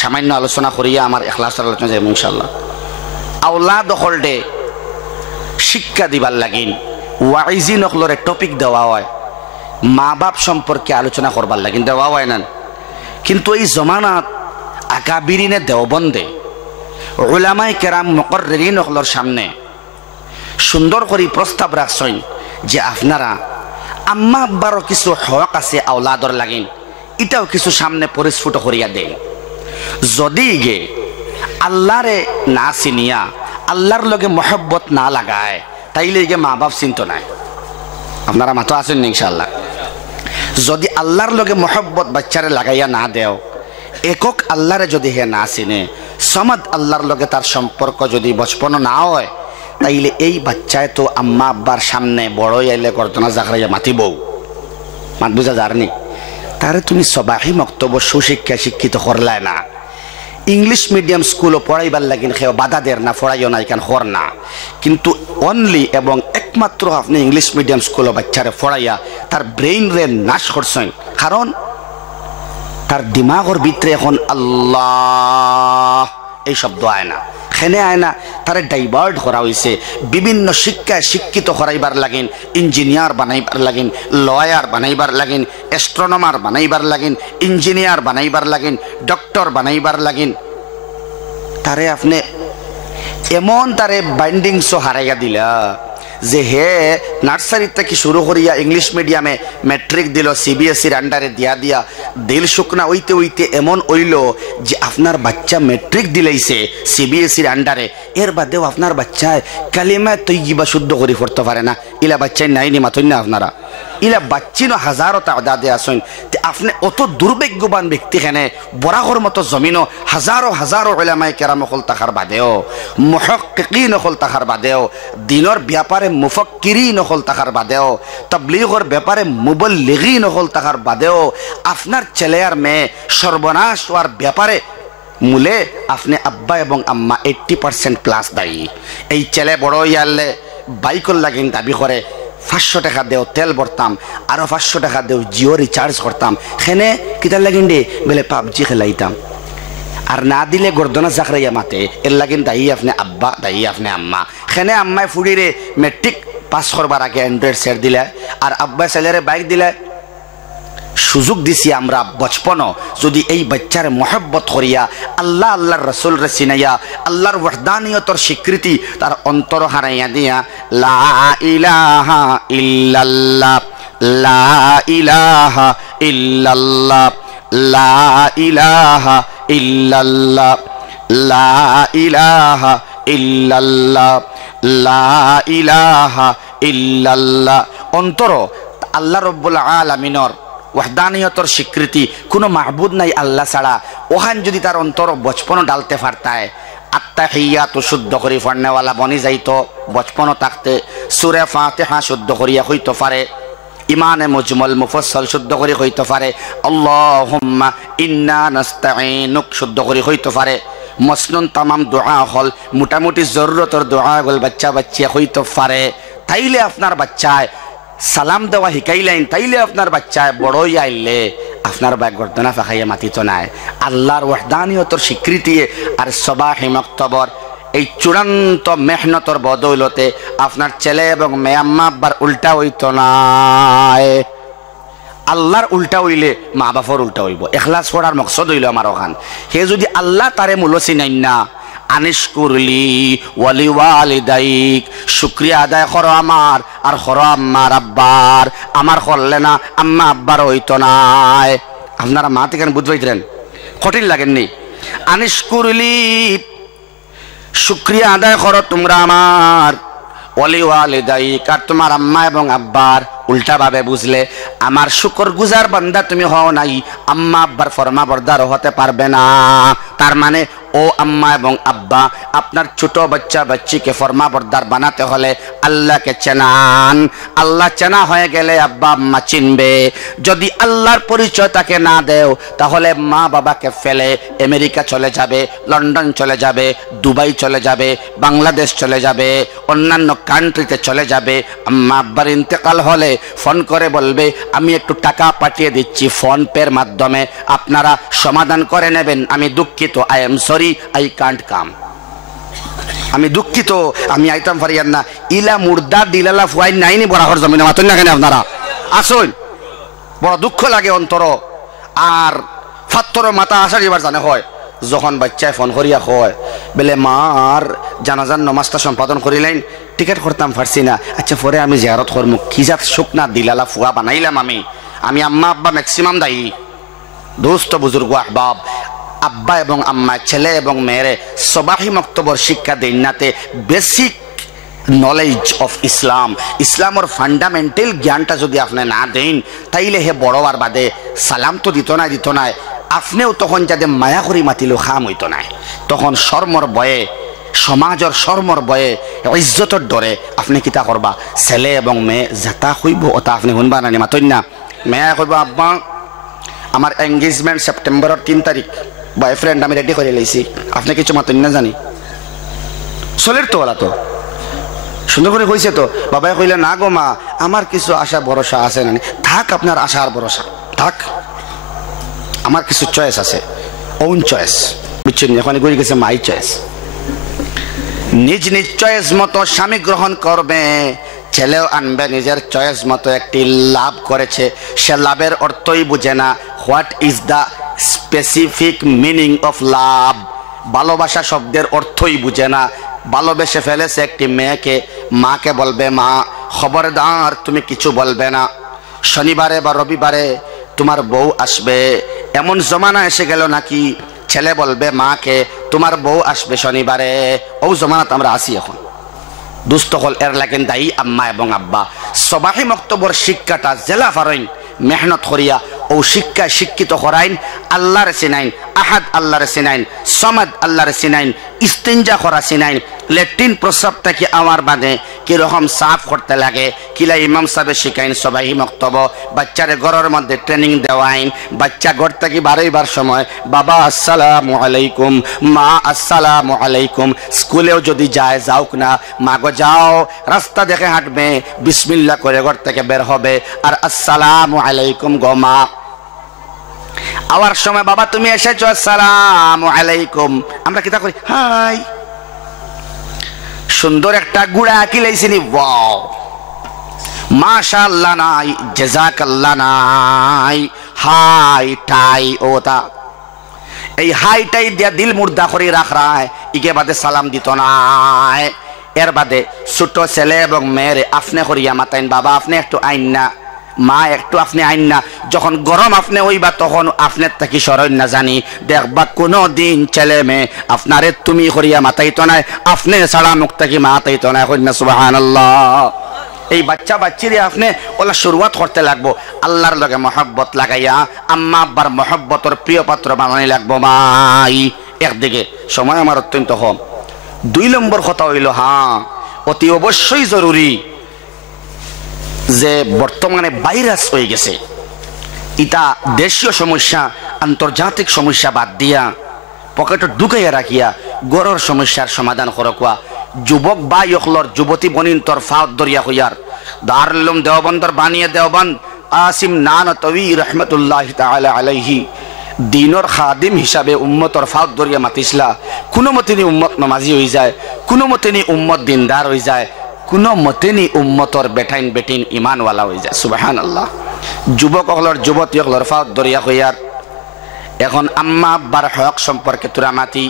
সামান্য আলোচনা করিয়া আমার ইখলাসের আলোচনা যাই ইনশাআল্লাহ। আওলাদ হলডে শিক্ষা দিবার লাগিন ওয়াইজি নকলরে টপিক দেওয়া হয় মা বাপ সম্পর্কে আলোচনা করবার লাগে দেওয়া হয় না। কিন্তু এই জমানাত আকাবিরিনে দেওবন্দে উলামাই কেরাম মুকররিন নকলর সামনে সুন্দর করে প্রস্তাব রাখছেন যে আপনারা আম্মা আব্বারও কিছু হক আছে আওলাদর লাগিন, এটাও কিছু সামনে পরিস্ফুট করিয়া দেন। যদি গে আল্লাহরে না চিনিয়া আল্লাহর লগে মহব্বত না লাগায় তাইলে গে মা বাপ চিন্ত নাই। আপনারা মাতো আছেন ইনশাআল্লাহ। যদি আল্লাহর লগে মহব্বত বাচ্চারে লাগাইয়া না দেও, একক আল্লাহরে যদি হে না চিনে, সমাদ আল্লাহর লগে তার সম্পর্ক যদি বচপন না হয়, তাইলে এই বাচ্চায় তো আম্মা আব্বার সামনে বড়ই আইলে করতনা জাগরাইয়া মাতিব, মাত বুঝা যারনি। তারে তুমি সবাহি মক্তব্য সুশিক্ষা শিক্ষিত করলাই না। ইংলিশ মিডিয়াম স্কুলও পড়াইবার লাগিন খেয়ে বাধা দের না, পড়াইও না, এখান হর না। কিন্তু অনলি এবং একমাত্র আপনি ইংলিশ মিডিয়াম স্কুলও বাচ্চারে পড়াইয়া তার ব্রেইন রে নাশ করছেন, কারণ তার দিমাগর ভিতরে এখন আল্লাহ এই শব্দ আয় না, খেনে আয় না। তারে ডাইভার্ট করা হয়েছে বিভিন্ন শিক্ষায় শিক্ষিত করাইবার লাগিন, ইঞ্জিনিয়ার বানাইবার লাগিন, লয়ার বানাইবার লাগিন, অ্যাস্ট্রোনমার বানাইবার লাগিন, ইঞ্জিনিয়ার বানাইবার লাগিন, ডক্টর বানাইবার লাগিন। তারে আপনি এমন তারে বাইন্ডিংসও হারাইয়া দিলা যে হে নার্সারি থেকে শুরু করিয়া ইংলিশ মিডিয়ামে ম্যাট্রিক দিল, সিবিএসইর আন্ডারে দিয়া দিল শুকনা হইতে হইতে এমন হইল যে আপনার বাচ্চা ম্যাট্রিক দিলাইছে সিবিএসইর আন্ডারে, এর বাদেও আপনার বাচ্চায় কালিমা তৈয়িবা শুদ্ধ করে পড়তে পারে না। ইলা বাচ্চাই নাইনি মাতই না আপনারা, ইলা বাচ্চিনো হাজারো তাদাদে আসেন। আপনি অত দুর্ভাগ্যবান ব্যক্তি খেনে বরাহর মতো জমিনও হাজারো হাজারো উলামায়ে কেরাম হল তাহার বাদেও, মুহাক্কিকিন হল তাহার বাদেও, দিনের ব্যাপারে মুফাক্কিরিন হল তাহার বাদেও, তাবলীগের ব্যাপারে মুবল্লিগিন হল তাহার বাদেও আপনার ছেলে আর মেয়ে সর্বনাশ হওয়ার ব্যাপারে মূলে আপনি আব্বা এবং আম্মা 80% প্লাস দায়ী। এই ছেলে বড় ইয়ালে বাইকর লাগিন দাবি করে 500 টাকা দেও তেল ভরতাম, আরো 500 টাকা দেও জিও রিচার্জ করতাম, খেনে কিতার লাগিন দে বলে পাবজি খেলাইতাম, আর না দিলে গর্দনা জাকরাইয়া মাতে, এর লাগিন দায়ী আপনি আব্বা, দায়ী আপনি আম্মা। খেনে আম্মায় ফুড়িরে মেট্রিক পাস করবার আগে অ্যান্ড্রয়েড সেট দিলে, আর আব্বা ছেলেরে বাইক দিলে। সুযোগ দিছি আমরা বচপন যদি এই বাচ্চার মহব্বত করিয়া আল্লাহ আল্লাহর রসুল রে চিনাইয়া আল্লাহর ওয়াহদানিয়তর স্বীকৃতি তার অন্তর হারাইয়া দিয়া লা ইলাহা ইল্লাল্লাহ, লা ইলাহা ইল্লাল্লাহ, লা ইলাহা ইল্লাল্লাহ, লা ইলাহা ইল্লাল্লাহ, লা ইলাহা ইল্লাল্লাহ অন্তর আল্লাহ রব্বুল আলামিনের ওয়াহদানিয়তর স্বীকৃতি, কোনো মাহবুদ নাই আল্লাহ ছাড়া, ওখান যদি তার অন্তর বচপন ডালতে পারতায়, আত্তাহিয়াতু শুদ্ধ করি পড়নেওয়ালা বনি যাইতো বচপন থাকতে, সূরা ফাতিহা শুদ্ধ করিয়া হইতে পারে, ইমানে মুজমল মুফাসসাল শুদ্ধ করে হইতে পারে, আল্লাহুম্মা ইন্না নাস্তাঈনুক শুদ্ধ করে হইতে পারে, মসনুন তামাম দোয়া হল মোটামুটি জরুরতর দোয়া গল বাচ্চা বাচ্চা হইতে পারে। তাইলে আপনার বাচ্চায় সালাম দেওয়া শিকাইলেন, তাইলে আপনার বাচ্চায় বড়ই আইলে আপনার ব্যাগ গর্দনা ফাঁকাইয়া মাতিত নাই। আল্লাহর ওয়াহদানিয়তর স্বীকৃতি আর সবাহি মক্তবর এই চূড়ান্ত মেহনতর বদৌলতে আপনার ছেলে এবং মেয়ে আম্মা আব্বার উল্টা হইত নাই। আল্লাহর উল্টা হইলে মা বাপর উল্টা হইব। এখলাস পড়ার মকসদ হইল আমার ওখান, সে যদি আল্লাহ তারে মূল চিনাই না, আনিশকুরলি ওয়ালি ওয়ালিদাইক, শুকরিয়া আদায় করো আমার আর করো আম্মার আব্বার, আমার করলে না আম্মা আব্বার হইতো নাই। আপনারা মা থেকে বুঝবাইতেন, কঠিন লাগেননি? আনিশকুরলি শুকরিয়া আদায় করো তোমরা আমার, ওয়ালি ওয়ালিদাইক আর তোমার আম্মা এবং আব্বার। উল্টা ভাবে বুঝলে আমার শুকর গুজার বান্দা তুমি হও নাই, আম্মা আব্বার ফরমা বরদার হতে পারবে না। তার মানে ও আম্মা এবং আব্বা আপনার ছোট বাচ্চা বাচ্চিকে ফরমা বরদার বানাতে হলে আল্লাহকে চেনান। আল্লাহ চেনা হয়ে গেলে আব্বা আম্মা চিনবে। যদি আল্লাহর পরিচয় তাকে না দেও তাহলে মা বাবাকে ফেলে আমেরিকা চলে যাবে, লন্ডন চলে যাবে, দুবাই চলে যাবে, বাংলাদেশ চলে যাবে, অন্যান্য কান্ট্রিতে চলে যাবে। আম্মা আব্বার ইন্তেকাল হলে ফোন করে বলবে আমি একটু টাকা পাঠিয়ে দিচ্ছি ফোন পের মাধ্যমে, আপনারা সমাধান করে নেবেন, আমি দুঃখিত, I am sorry, I can't come. আমি দুঃখিত, আমি আইতাম পারিয়ার না। ইলা মুর্দার ডিলালা ফুয়াই নাইনি বরাহর জমিনে মাতন না কেন আপনারা আসুন। বড় দুঃখ লাগে অন্তর। আর ফাত্তর মাথা আসার এবার জানে হয় যখন বাচ্চায় ফোন করিয়া হয় বলে মার জানাজার নমাজটা সম্পাদন করিলেন, টিকিট করতাম পারছি না, আচ্ছা পরে আমি জিয়ারত করবো। কি জাত শুকনা দিলালা ফুয়া বানাইলাম আমি আম্মা আব্বা ম্যাক্সিমাম দায়ী। দোস্ত বুজুর্গ আহবাব, আব্বা এবং আম্মা ছেলে এবং মেয়েরে সবাহি মক্তবর শিক্ষা দেন নাতে বেসিক নলেজ অফ ইসলাম, ইসলামর ফান্ডামেন্টাল জ্ঞানটা যদি আপনি না দেন তাইলে হে বড় আর বাদে সালাম তো দিত নাই। আপনিও তখন যাদের মায়া করি মাতিলেও খাম হইত নাই। তখন শর্মর বয়ে, সমাজের শর্মর বয়ে, ইজ্জতর ডরে আপনি কিতা করবা? ছেলে এবং মেয়ে যাতা হইব ওটা আপনি শুনবা না মাতন না। মেয়ে কইব আব্বা আমার এঙ্গেজমেন্ট সেপ্টেম্বরের 3 তারিখ, বয়ফ্রেন্ড আমি রেডি করে লাইছি, আপনি কিছু মাতন না জানি। চলের তো ওলা তো সুন্দর করে কইছে তো। বাবাই কইলে না গো মা আমার কিছু আশা ভরসা আছে না। থাক আপনার আশা আর ভরসা থাক, আমার কিছু চয়েস আছে, ওন চয়েস, বুঝছেন? এখন ঘুরে গেছে মাই চয়েস। নিজ নিজ চয়েস মতো স্বামী গ্রহণ করবে, ছেলেও আনবে নিজের চয়েস মতো। একটি লাভ করেছে, সে লাভের অর্থই বুঝে না। What is the specific meaning of love? ভালোবাসা শব্দের অর্থই বুঝে না। ভালোবেসে ফেলেছে একটি মেয়েকে, মাকে বলবে মা খবরদার তুমি কিছু বলবে না, শনিবারে বা রবিবারে তোমার বউ আসবে। এমন জমানা এসে গেল নাকি ছেলে বলবে মাকে তোমার বউ আসবে শনিবারে। ও জমানাত আমরা আসি এখন। দুস্থ হল এর লাগেন দায়ী আম্মা এবং আব্বা। সবাহি মক্তবর শিক্ষাটা জেলা ফারইন মেহনত করিয়া ও শিক্ষায় শিক্ষিত করাইন। আল্লাহর চিনাইন, আহাদ আল্লাহর চিনাইন, সমাদ আল্লাহর চিনাইন, ইস্তিনজা করা চিনাইন, লেট্রিন প্রস্রাব থেকে আমার বাদে কিরকম সাফ করতে লাগে কিলা ইমাম সাহেব শিখাইন। সবাই মক্তব বাচ্চারে ঘরের মধ্যে ট্রেনিং দেওয়াইন। বাচ্চা ঘর থেকে বারবার সময় বাবা আসসালামু আলাইকুম, মা আসসালামু আলাইকুম। স্কুলেও যদি যায় যাওক না, মা গো যাও, রাস্তা দেখে হাঁটবে, বিসমিল্লাহ করে ঘর থেকে বের হবে আর আসসালামু আলাইকুম গো মা। আওয়ার সময় বাবা তুমি এসেছো, আসসালামু আলাইকুম। আমরা কিতা করি? হাই। সুন্দর একটা গুড়া আঁকিলাইছিনি, ওয়াও মাশাআল্লাহ নাই, জাযাকাল্লাহ নাই, হাই টাই ওটা। এই হাই টাই দিয়া দিল মুর্দা করে রাখ রায়, ইকে বাদে সালাম দিত নাই। এর বাদে ছোট ছেলে এবং মেয়েরে আপনি করিয়া মাতাইন, বাবা আপনি একটু আইন না, মা একটু আপনি আইন না। যখন গরম আপনি হইবা তখন আপনার থাকি সরণ না জানি দেখবা কোনো দিন ছেলে মেয়ে আপনারে তুমি করিয়া মাতাইতো নাই, আপনি ছাড়া মুখ থাকি মাতাইতো না। কইনা সুবহানাল্লাহ। এই বাচ্চা বাচ্চিরে আপনি ওলা শুরুয়াত করতে লাগবো আল্লাহর লগে মহব্বত লাগাইয়া, আম্মা আব্বার মহব্বতর প্রিয় পাত্র বানাই লাগবো মাই। একদিকে সময় আমার অত্যন্ত কম। 2 নম্বর কথা হইল, হ্যাঁ অতি অবশ্যই জরুরি যে বর্তমানে ভাইরাস হয়ে গেছে, এটা দেশীয় সমস্যা, আন্তর্জাতিক সমস্যা বাদ দিয়া পকেটে ঢুকাইয়া রাখিয়া গড়ের সমস্যার সমাধান করকুয়া। যুবক বা ইখলর যুবতী বনিন্তর ফাউদ দরিয়া হইয়ার দারুল উলুম দেওবন্দর বানিয়ে দেওবন্দ আসিম নানতবী রহমতুল্লাহ তাআলা আলাইহি দিনর খাদিম হিসাবে উম্মতর ফাউদ দরিয়া মাতিসলা। কোনো মতেনি উম্মত নামাজি হয়ে যায়, কোনো মতেনি উম্মত দিনদার হয়ে যায়, কোনো মতেনি উম্মতর বেটাইন বেটিন ইমানওয়ালা হয়ে যায়। সুবহানাল্লাহ। যুবক হলর যুবতী হলর ফাউদ দরিয়া হইয়ার। এখন আম্মা আব্বার হক সম্পর্কে তোরা মাতি,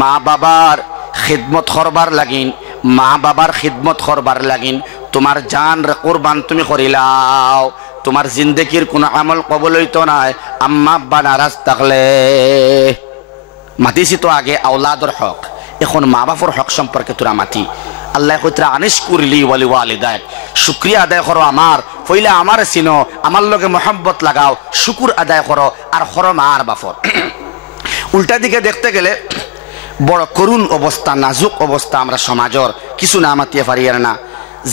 মা বাবার খিদমত করবার লাগিন, মা বাবার খিদমত করবার লাগিন তোমার জান রে কুরবান তুমি করিলাও। তোমার জিন্দেগির কোনো আমল কবুল হইতো নাই আম্মা আব্বা নারাজ থাকলে। মাতিছি তো আগে আওলাদর হক, এখন মা বাবার হক সম্পর্কে তোরা মাতি। আল্লাহ কইতরা আনিস কুরলি ওয়ালি ওয়ালিদাত, শুকরিয়া আদায় করো আমার, পইলা আমার চিনো, আমার লগে মোহাব্বত লাগাও, শুকুর আদায় করো আর করো মা আর বাপর। উল্টা দিকে দেখতে গেলে বড় করুণ অবস্থা, নাজুক অবস্থা আমরা সমাজের। কিছু না মাতিয়ে পারি আর না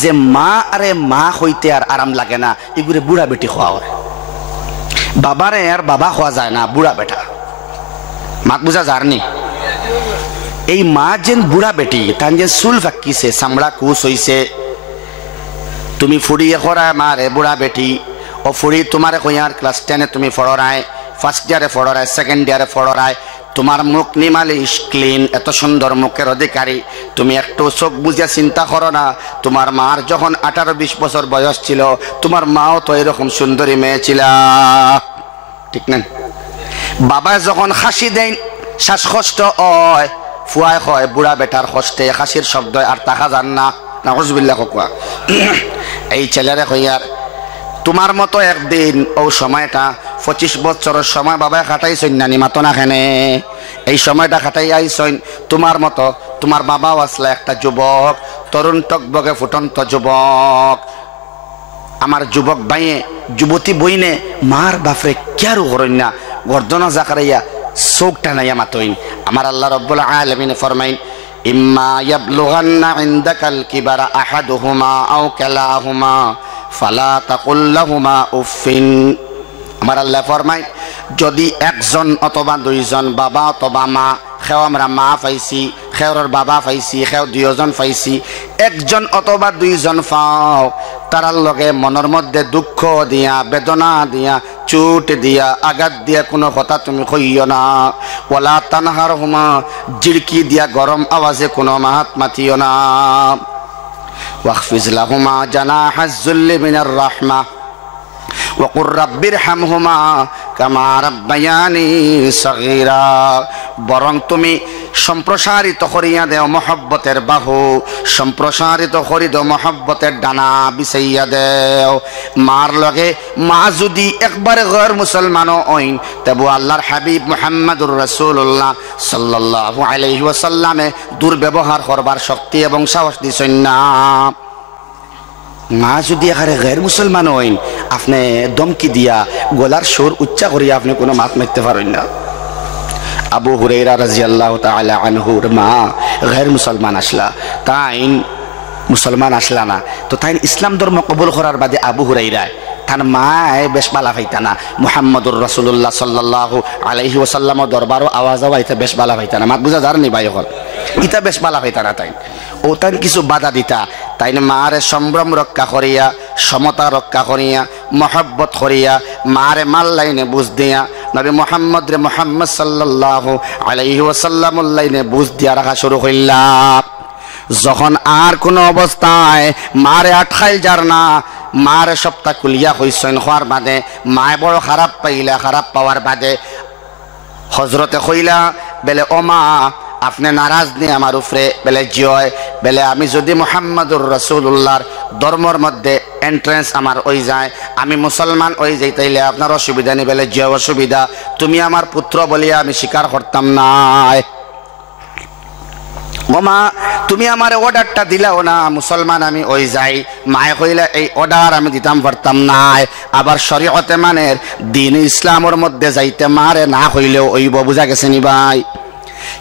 যে মা আরে মা হইতে আর আরাম লাগে না, এগুলো বুড়া বেটি খোয়া হয়। বাবারে আর বাবা খোয়া যায় না, বুড়া বেটা। মাত বুঝা যারনি? এই মা যেন বুড়া বেটি, তান যে চুল ফাঁকিছে, চামড়া কুচ হইছে, তুমি ফুড়িয়ে খরায় মারে বুড়া বেটি। ও ফুড়ি তোমারে কইয়ার ক্লাস 10 তুমি ফড়রায়, ফার্স্ট ইয়ারে ফড়রায়, সেকেন্ড ইয়ারে ফড়রায়, তোমার মুখ নিমালিশ ক্লিন, এত সুন্দর মুখের অধিকারী, তুমি একটু চোখ বুঝে চিন্তা করো না। তোমার মার যখন 18-20 বছর বয়স ছিল, তোমার মাও তো এরকম সুন্দরী মেয়ে ছিল, ঠিক না? বাবা যখন হাসি দেন, শ্বাসকষ্ট হয়, ফুয়ায় হয়, বুড়া বেটার কষ্টে হাসির শব্দ আর তাকা যান না, নাউজুবিল্লাহ কোয়া। এই ছেলেরে কইয়ার তোমার মতো একদিন ও সময়টা 25 বছরের সময় বাবায় খাটাইছেন নানি মাতো না খেনে, এই সময়টা খাটাই আইছেন তোমার মতো। তোমার বাবাও আসলে একটা যুবক, তরুণ টকবকে ফুটন্ত যুবক। আমার যুবক ভাইয়ে যুবতী বইনে মার বাপরে কেয়ারও করেন না, গর্দনা জাকারাইয়া চোখটা নাইয়া মাতইন। আমার আল্লাহ রাব্বুল আলামিন ফরমাইন, ইম্মা ইয়াবলুগান্না ইনদাকাল কিবারা আহাদুহুমা আও কালাহুমা ফালা তাকুল লাহুমা উফিন। আমার আল্লাহ ফরমায়, যদি একজন অথবা দুইজন বাবা অথবা মা, সেও আমরা মা পাইছি, সেওর বাবা পাইছি, সেও দুইজন পাইছি, একজন অথবা দুইজন পাও, তারার লগে মনের মধ্যে দুঃখ দিয়া, বেদনা দিয়া, চুট দিয়া, আঘাত দিয়া কোনো কথা তুমি কইও না। ওয়ালা তানহারহুমা, জিড়কি দিয়া গরম আওয়াজে কোনো মাত মাতিও না। ওয়াখফিজ লাহুমা জানাহাজ যুল্লি মিনার রাহমা ওয়াকুর রাব্বির হামহুমা কামা রাব্বায়ানি সগীরা। বরং তুমি সম্প্রসারিত করিয়া দেও মহব্বতের বাহু, সম্প্রসারিত করি দেও মহব্বতের ডানা বিছাইয়া দেও। মার লগে মা যদি একবারে গैर মুসলমানও হইন, তবু আল্লাহর হাবিব মুহাম্মদুর রাসূলুল্লাহ সাল্লাল্লাহু আলাইহি ওয়াসাল্লামে দুর্ব্যবহার করবার শক্তি এবং সাহস দিছেন না। মা যদি এখানে গैर মুসলমান হইন, আপনি দমকি দিয়া গলার সুর উচ্চা করিয়া আপনি কোনো মাত মারতে পারেন না। আবু হুরায়রা রাদিয়াল্লাহু তাআলা আনহুর মা গैर মুসলমান আসলা, তাইন মুসলমান আসলা না, তো তাইন ইসলাম ধর্ম কবুল করার বাদে আবু হুরায়রা তার মায় বেশ বালা পাইতা না। মুহাম্মদুর রাসূলুল্লাহ সাল্লাল্লাহু আলাইহি ওয়াসাল্লামের দরবারও আওয়াজ আইতে বেশ বালা পাইতা না। মাত বুঝা যারনি ভাই হল, ইটা বেশ বালা পাইতা না। তাই ও তাইন কিছু বাধা দিতা, তাইন মারে সম্ভ্রম রক্ষা করিয়া, সমতা রক্ষা করিয়া, মহব্বত করিয়া, মারে মাল লাইনে বুঝ দিয়া, নবী মুহাম্মদ রে মুহাম্মদ সাল্লাল্লাহু আলাইহি ওয়াসাল্লামুল লাইনে বুঝ দিয়া রাখা শুরু হইলা। যখন আর কোনো অবস্থায় মারে আটকাইল যার না, মারে সপ্তাহ কুলিয়া হইছেন হওয়ার বাদে, মায় বড় খারাপ পাইলা, খারাপ পাওয়ার বাদে হজরতে কইলা, বেলে ও মা আপনি নারাজ নি আমার উপরে? বেলে জয়, বেলে আমি যদি মুহাম্মদুর রাসূলুল্লাহর ধর্মর মধ্যে এন্ট্রেন্স আমার ওই যায়, আমি মুসলমান ওই যাই, তাইলে আপনার অসুবিধা নেই? বেলে জয় অসুবিধা, তুমি আমার পুত্র বলিয়া আমি স্বীকার করতাম না। ও মা তুমি আমার অর্ডারটা দিলাও না, মুসলমান আমি ওই যাই। মায়ে কইলা এই অর্ডার আমি দিতাম পারতাম না। আবার শরীয়তে মানের দিন ইসলামের মধ্যে যাইতে মারে না হইলেও ওইব, বুঝা গেছে নি ভাই?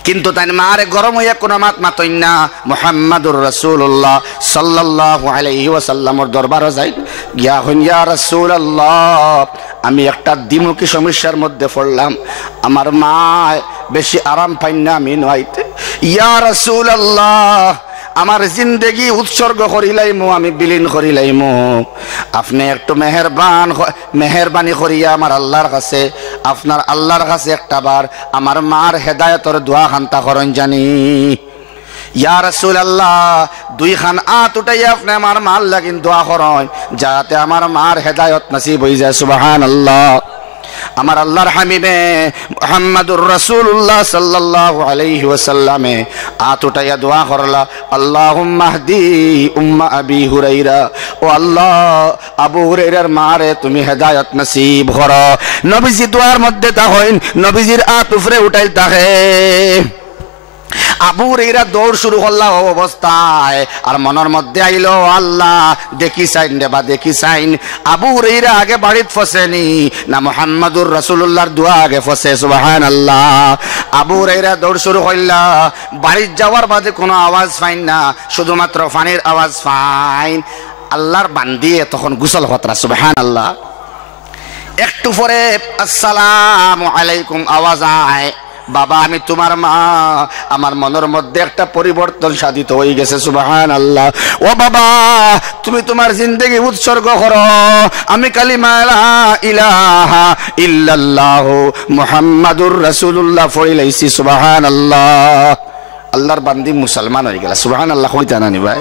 কিন্তু তাই মারে গরম হইয়া কোনো মাত মাতইন না। মুহাম্মদুর রাসূলুল্লাহ সাল্লাল্লাহু আলাইহি ওয়াসাল্লামের দরবারে যাই গিয়া হইন, ইয়া রাসূলুল্লাহ আমি একটা দ্বিমুখী সমস্যার মধ্যে পড়লাম, আমার মা বেশি আরাম পাইন না আমি নইতে। ইয়া রাসূলুল্লাহ আমার জিন্দেগি উৎসর্গ করিলাইমু, আমি বিলীন করিলাইমু, আপনি একটু মেহেরবানি করিয়া আমার আল্লাহর কাছে, আপনার আল্লাহর কাছে একটা বার আমার মার হেদায়েতর দোয়া খান্তা করেন জানি। ইয়া রাসূলুল্লাহ দুই খান আত উঠাইয়া আপনি আমার মার লাগিন দোয়া করেন, যাতে আমার মার হেদায়েত নসিব হয়ে যায়। সুবহানাল্লাহ। আমার আল্লাহর হাবিবে মুহাম্মদুর রাসূলুল্লাহ সাল্লাল্লাহু আলাইহি ওয়াসাল্লামে আত উঠাইয়া দোয়া করলা, আল্লাহুম্মা হদি উম্মা আবি হুরায়রা, ও আল্লাহ আবু হুরায়রার মারে তুমি হেদায়েত নসিব করো। নবীজি দোয়ার মধ্যে তা হইন, নবীজির আত উপরে উঠাইল তাহে। আবু হুরায়রা দৌড় শুরু করলা অবস্থায়, আর মনের মধ্যে আইলো আল্লাহ দেখি চাইন রে বা দেখি চাইন, আবু হুরায়রা আগে বাড়িত ফসেনি না মুহাম্মদুর রাসূলুল্লাহর দোয়া আগে ফসে। সুবহানাল্লাহ। আবু হুরায়রা দৌড় শুরু করলা, বাড়ির যাওয়ার বাদে কোনো আওয়াজ পাইন না, শুধুমাত্র পানির আওয়াজ পাইন। আল্লাহর বান্দি তখন গোসল হতরা। সুবহানাল্লাহ। একটু পরে আসসালামু আলাইকুম আওয়াজ আয়, বাবা আমি তোমার মা, আমার মনের মধ্যে একটা পরিবর্তন সাধিত হয়ে গেছে। সুবহানাল্লাহ। ও বাবা তুমি তোমার জিন্দেগি উৎসর্গ করো, আমি কালিমা লা ইলাহা ইল্লাল্লাহ মুহাম্মাদুর রাসূলুল্লাহ পড়ে লাইছি। সুবহানাল্লাহ। আল্লাহর বান্দি মুসলমান হয়ে গেলা। সুবহানাল্লাহ কইতা না নি ভাই?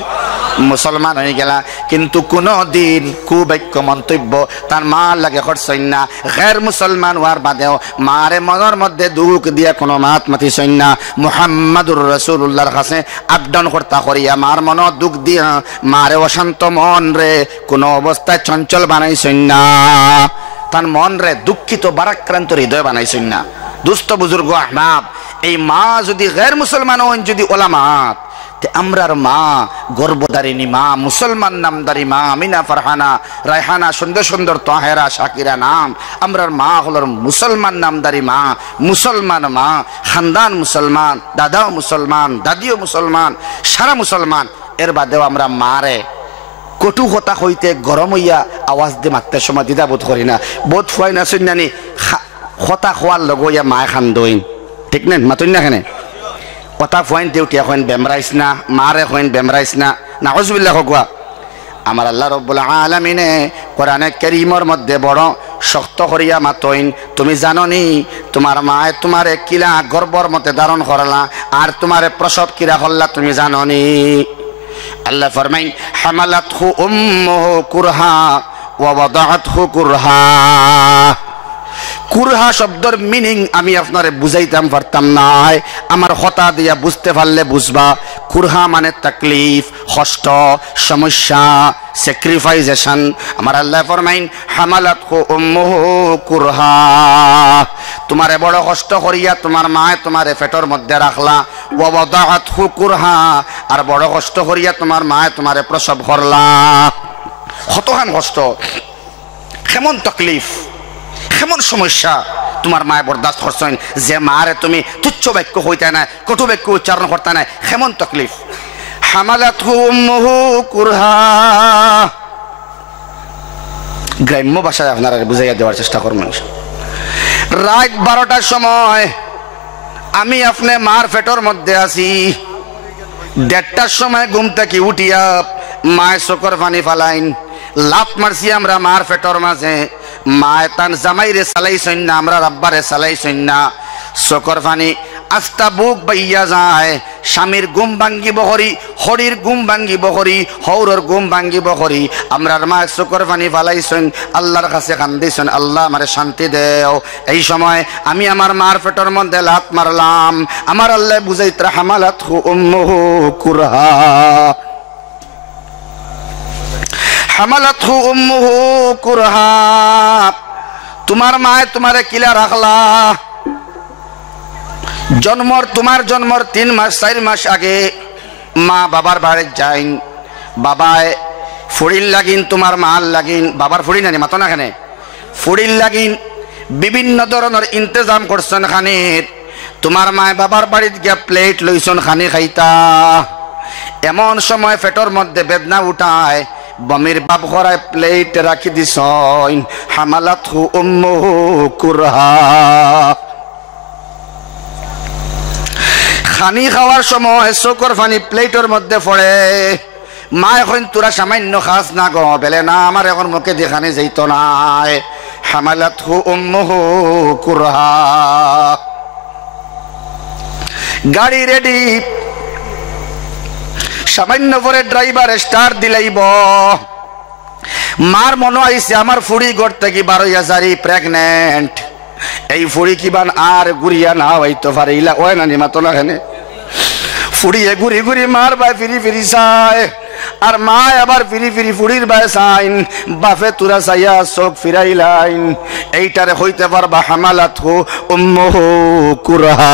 মুসলমান হয়ে গেলা, কিন্তু কোনো দিন কুবাক্য মন্তব্য তার মা লাগে করছইন না। গैर মুসলমান হওয়ার বাদেও মারে মনের মধ্যে দুঃখ দিয়া কোনো মাত মাতিছইন না। মুহাম্মাদুর রাসূলুল্লাহর কাছে আপডাউন করতা করিয়া মার মন দুঃখ দিয়া মারে অশান্ত মন রে কোনো অবস্থায় চঞ্চল বানাইছইন না। তার মন রে দুঃখিত বারাক্রান্ত হৃদয় বানাইছইন না। দুস্থ বুজুর্গ আহবাব, এই মা যদি গैर মুসলমান হন, যদি ওলামাত, আমরার মা গর্বদারিনী মা, মুসলমান নামদারি মা, আমিনা, ফারহানা, রায়হানা, সুন্দর সুন্দর তাহেরা, শাকিরা নাম। আমরার মা হলোর মুসলমান নামদারি মা, মুসলমান মা, খানদান মুসলমান, দাদাও মুসলমান, দাদিও মুসলমান, সারা মুসলমান। এর বাদেও আমরা মারে কটু কথা হইতে গরম হইয়া আওয়াজ দিয়ে মারতে সময় দিদা বোধ করি না। বোধ ফুয়াই না শুনানি কথা খোয়ার লগ হইয়া মায় খান দইন, ঠিক না? মাতুন না কেন কথা ফুয়াইন দেউটি এখন বেমরাইস না, মারে এখন বেমরাইস না, নাউজুবিল্লাহ কোয়া। আমার আল্লাহ রব্বুল আলামিনে কোরআনে কারীমের মধ্যে বড় শক্ত করিয়া মাতইন, তুমি জাননি তোমার মায়ে তোমারে কিলা গর্বর মধ্যে ধারণ করলা, আর তোমারে প্রসব কিরা করলা তুমি জাননি? আল্লাহ ফরমাইন হামালাতহু উম্মুহু কুরহা ওয়া ওয়াদাআতহু কুরহা। কুরহা শব্দের মিনিং আমি আপনারে বুঝাইতাম পারতাম না, আমার কথা দিয়া বুঝতে পারলে বুঝবা। কুরহা মানে তাকলিফ, কষ্ট, সমস্যা, স্যাক্রিফাইজেশন। আমার আল্লাহ ফরমাইন হামালাতহু উম্মুহু কুরহা, তোমারে বড় কষ্ট করিয়া তোমার মায়ে তোমারে পেটের মধ্যে রাখলা। ওয়া ওয়াদাআতহু কুরহা, আর বড় কষ্ট করিয়া তোমার মায়ে তোমারে প্রসব করলা। কতখান কষ্ট, কেমন তকলিফ, কেমন সমস্যা তোমার মায়ে বরদাস্ত করছেন, যে মারে তুমি তুচ্ছ বাক্য হইতে না, কটু বাক্য উচ্চারণ করতে না, কেমন তকলিফ। হামালাতহু উম্মুহু কুরহা, গ্রাম্য ভাষায় আপনারা বুঝাইয়া দেওয়ার চেষ্টা করবেন। রাত 12টার সময় আমি আপনি মার পেটের মধ্যে আছি, 1:30টার সময় ঘুম থেকে উঠিয়া মায় চোখের পানি ফালাইন, লাফ মারছি আমরা মার পেটের মাঝে। মায় তান জামাইরে চালাইছেন না, আমরা রাব্বারে চালাইছেন না। চোখের পানি আস্তা বুক বাইয়া যায়, স্বামীর ঘুম ভাঙ্গিব হরি, হরির ঘুম ভাঙ্গিব হরি, হৌরর ঘুম ভাঙ্গিব হরি। আমরার মা চোখের পানি ফালাইছেন, আল্লাহর কাছে কান্দিছেন, আল্লাহ আমারে শান্তি দেও। এই সময় আমি আমার মার পেটের মধ্যে লাত মারলাম। আমার আল্লাহ বুঝাইতে হামালাতহু উম্মুহু কুরহা, হামালাতহু উম্মুহু কুরহা, তোমার মায়ে তোমারে কিলা রাখলা। তোমার জন্মর 3 মাস 4 মাস আগে মা বাবার বাড়ি যাইন, বাবায় ফুড়ির লাগিন, তোমার মার লাগিন, বাবার ফুড়ি নানি মাতো না খানে, ফুড়ির লাগিন বিভিন্ন ধরনের ইন্তজাম করছেন খানির। তোমার মায় বাবার বাড়িত গিয়া প্লেট লইছন খানি খাইতা। এমন সময় পেটের মধ্যে বেদনা উঠায়, বমির বাপ করায় প্লেট রাখি দিছন। হামালাতহু উম্মুহু কুরহা, খানি খাওয়ার সময় চোখের পানি প্লেটের মধ্যে পড়ে। মা এখন তোরা সামান্য খাস না গো, বেলে না আমার এখন মুখে দেখানে যাইত নাই। হামালাতহু উম্মুহু কুরহা, গাড়ি রেডি, সামান্য পরে ড্রাইভার স্টার্ট দিলাইব। মার মনে আইছে আমার ফুড়ি ঘর থেকে 12,000 প্রেগনেন্ট, এই ফুড়ি কিবান আর গুড়িয়া না হইতে পারে, ইলা ওই না নিমাতো না খানে। ফুড়িয়ে ঘুরি ঘুরি মার বাই ফিরি ফিরি চায়, আর মা আবার ফিরি ফিরি ফুড়ির বাই চাইন। বাপে তুরা চাইয়া চোখ ফিরাইলাইন। এইটারে হইতে পারবা হামালাতহু উম্মুহু কুরহা।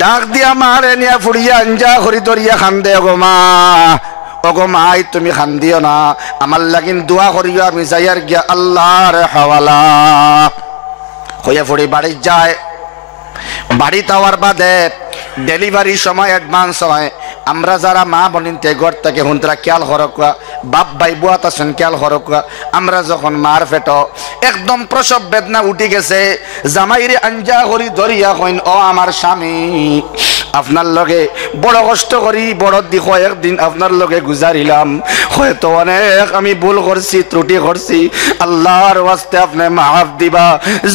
ডাক দিয়া মারে নিয়া ফুড়িয়া আঞ্জা হরি দরিয়া খান্দে। গো মা, ওগো মাই তুমি খান্দিও না, আমার লাগিন দোয়া করিও, আমি যাইয়ার গিয়া আল্লাহর হাওয়ালা হইয়া ফুড়ি বাড়ি যায়। বাড়ি যাওয়ার বাদে ডেলিভারি সময় অ্যাডভান্স হয়। আমরা যারা মা বনিনতে ঘর থেকে হুন্তরা খেয়াল হরকা, বাপ ভাই বুয়াত আছেন খেয়াল হরকা, আমরা যখন মার ফেট একদম প্রসব বেদনা উঠি গেছে, জামাইরে আঞ্জা করি ধরিয়া হইন, ও আমার স্বামী আপনার লগে বড় কষ্ট করি, বড় দিক একদিন আপনার লগে গুজারিলাম, হয়তো অনেক আমি ভুল করছি, ত্রুটি করছি, আল্লাহর ওয়াস্তে আপনি মাফ দিবা।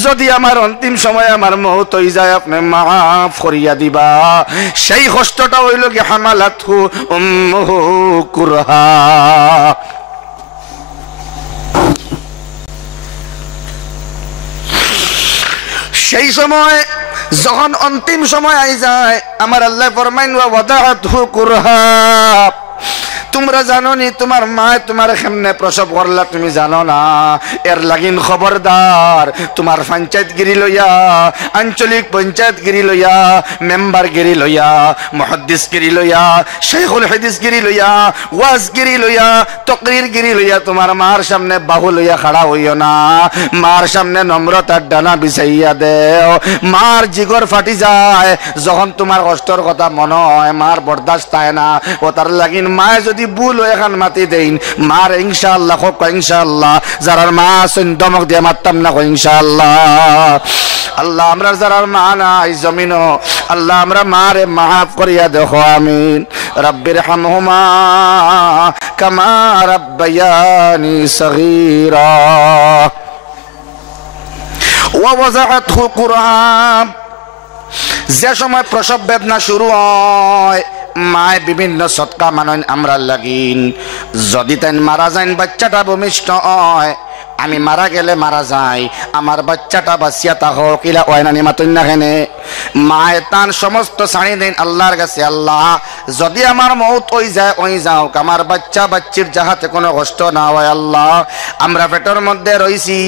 যদি আমার অন্তিম সময় আমার মৌত হয়ে যায়, আপনি মাফ করিয়া দিবা। সেই কষ্টটা হইল কি হামালাতহু উম্মুহু কুরহা। সেই সময় যখন অন্তিম সময় আই যায়, আমার আল্লাহ ফরমাইন ওয়া ওয়াদাআতহু কুরহা। তোমরা জানো নি তোমার মা তোমার কেমনে প্রসব করলা, তুমি জানো না। এর লাগিন খবরদার, তোমার পঞ্চায়েত গিরি লইয়া, আঞ্চলিক পঞ্চায়েত গিরি লইয়া, মেম্বার গিরি লইয়া, মুহাদ্দিস গিরি লইয়া, শেখুল হাদিস গিরি লইয়া, ওয়াজ গিরি লইয়া, তকরির গিরি লইয়া তোমার মার সামনে বাহু লইয়া খাড়া হইও না। মার সামনে নম্রতার ডানা বিছাইয়া দেও। মার জিগর ফাটি যায় যখন তোমার কষ্টর কথা মনে হয়, মার বরদাস্ত হয় না। ও তার লাগিন মায় যদি ভুল এখান মাতি দেন, মার ইনশাআল্লাহ হোক ইনশাআল্লাহ। যারার মা আছেন দমক দিয়ে মারতাম না ইনশাআল্লাহ। আল্লাহ আমরা যারার মা নাই জমিনও, আল্লাহ আমরা মারে মাফ করিয়া দেখো, আমিন। রব্বির হামহুমা কামা রাব্বায়ানি সগীরা। ওয়া ওয়াযাআতহু কুরহা। যে সময় প্রসব বেদনা শুরু হয়, মায় বিভিন্ন সৎকা মানেন আমরা লাগিন। যদি তাই মারা যান, বাচ্চাটা ভূমিষ্ঠ হয়, আমি মারা গেলে মারা যাই, আমার বাচ্চাটা বাঁচিয়া তা হোক ইলা ওয়াইনানি মাতুন না কেনে। মায় তান সমস্ত ছাড়ি দেন আল্লাহর কাছে, আল্লাহ যদি আমার মৌত ওই যায় ওই যাও, আমার বাচ্চা বাচ্চির যাহাতে কোনো কষ্ট না হয়। আল্লাহ আমরা পেটের মধ্যে রইছি,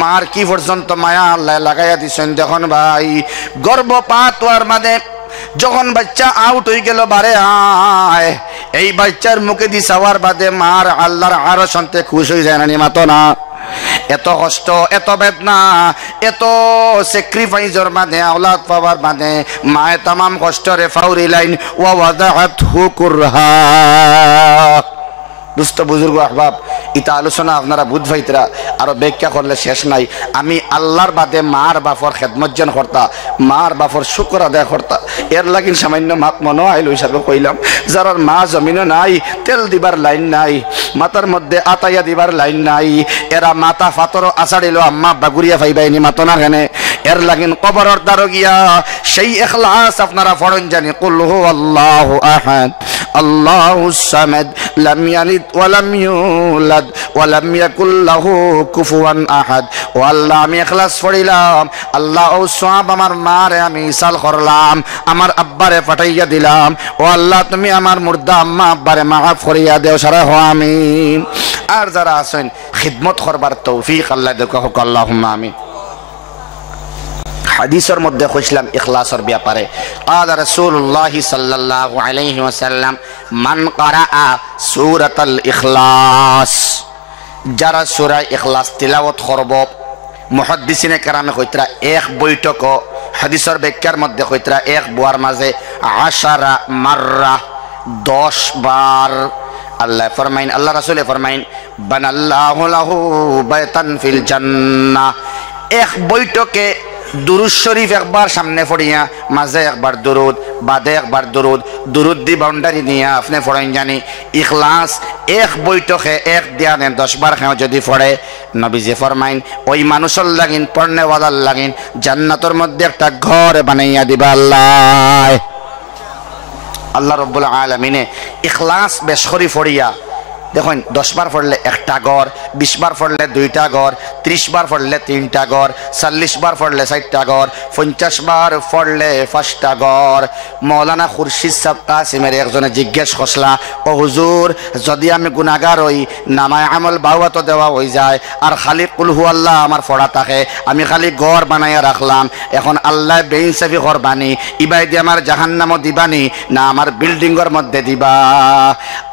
মার কি পর্যন্ত মায়া আল্লাহ লাগাইয়া দিছেন। যখন ভাই গর্ভপাত হওয়ার মাঝে যখন বাচ্চা আউট হয়ে গেল, বারে আয় এই বাচ্চার মুখে দি চাওয়ার বাদে মার আল্লাহর আরো সন্তে খুশ হয়ে যায় না নিমাতো না। এত কষ্ট, এত বেদনা, এত স্যাক্রিফাইসের মাঝে আওলাদ পাওয়ার মাঝে মায়ে তামাম কষ্টরে ফাউরি লাইন ওয়া ওয়াদাআতহু কুরহা। দুস্থ বুজুর্গ আহবাব, ইতা আলোচনা আপনারা বুধ ভাইতরা আরো ব্যাখ্যা করলে শেষ নাই। আমি আল্লাহর বাদে মার বাপর খেদমত যেন করতা, মার বাপর শুকর আদায় করতা। এর লাগিন সামান্য মাত মনে আইল হিসাবে কইলাম, যারা মা জমিনে নাই, তেল দিবার লাইন নাই, মাথার মধ্যে আতাইয়া দিবার লাইন নাই, এরা মাথা ফাতর আছাড়িল আম্মা বাগুরিয়া ফাইবাইনি মাতো না কেনে। এর লাগিন কবরের দ্বারা গিয়া সেই ইখলাস আপনারা পড়েন জানি, কুল হু আল্লাহু আহাদ আল্লাহুস সামাদ লাম ইয়ালিদ ওয়া লাম ইউলাদ ওয়া লাম ইয়াকুল লাহু কুফুয়ান আহাদ। ও আল্লাহ আমি ইখলাস পড়িলাম, আল্লাহ ও সওয়াব আমার মারে আমি ইসাল করলাম, আমার আব্বারে পাঠাইয়া দিলাম। ও আল্লাহ তুমি আমার মুর্দা আম্মা আব্বারে মাফ করিয়া দেও, সারা হো আমিন। আর যারা আছেন খিদমত করবার তৌফিক আল্লাহ দেখো, হোক আল্লাহুম্মা আমিন। হাদিসের মধ্যে কইছিলাম ইখলাসের ব্যাপারে, قال رسول الله صلى الله عليه وسلم من قرأ سورة الإخلاص, যারা সূরা ইখলাস তিলাওয়াত করব, মুহাদ্দিসিনে কেরামে কইতরা এক বৈঠক হাদিসের ব্যাখ্যার মধ্যে কইতরা এক বুয়ার মাঝে 10 মাররা 10 বার। আল্লাহ ফরমাইন, আল্লাহ রাসূল ফরমাইন, বানাল্লাহু লাহু বাইতান ফিল জান্নাহ। এক বৈঠকে দুরুদ শরীফ একবার সামনে পড়িয়া, মাঝে একবার দুরুদ, বাদে একবার দুরুদ, দুরুদ দি বাউন্ডারি নিয়ে আপনি পড়েন জানি ইখলাস এক বৈঠকে এক ধ্যানে 10 বার খাও যদি পড়ে, নবীজি ফরমাইন ওই মানুষের লাগিন পড়নেওয়ালার লাগিন জান্নাতের মধ্যে একটা ঘর বানাইয়া দিবা আল্লাহ। আল্লাহ রব্বুল আলামিনে ইখলাস বেশ করে পড়িয়া দেখুন, 10 বার পড়লে একটা ঘর, 20 বার পড়লে 2টা ঘর, 30 বার পড়লে 3টা ঘর, 40 বার পড়লে 4টা ঘর, 50 বার পড়লে 5টা ঘর। মৌলানা খুরশিদ সাহেব কাসিমের একজনে জিজ্ঞেস করলা, ও হুজুর যদি আমি গুনাহগার হই, নামায় আমল বাউয়াত দেওয়া হয়ে যায়, আর খালি কুল হু আল্লাহ আমার পড়া থাকে, আমি খালি ঘর বানাইয়া রাখলাম, এখন আল্লাহ বেইনসাফি করবানি, ইবাই দিয়ে আমার জাহান্নামও দিবানি না আমার বিল্ডিংয়ের মধ্যে দিবা?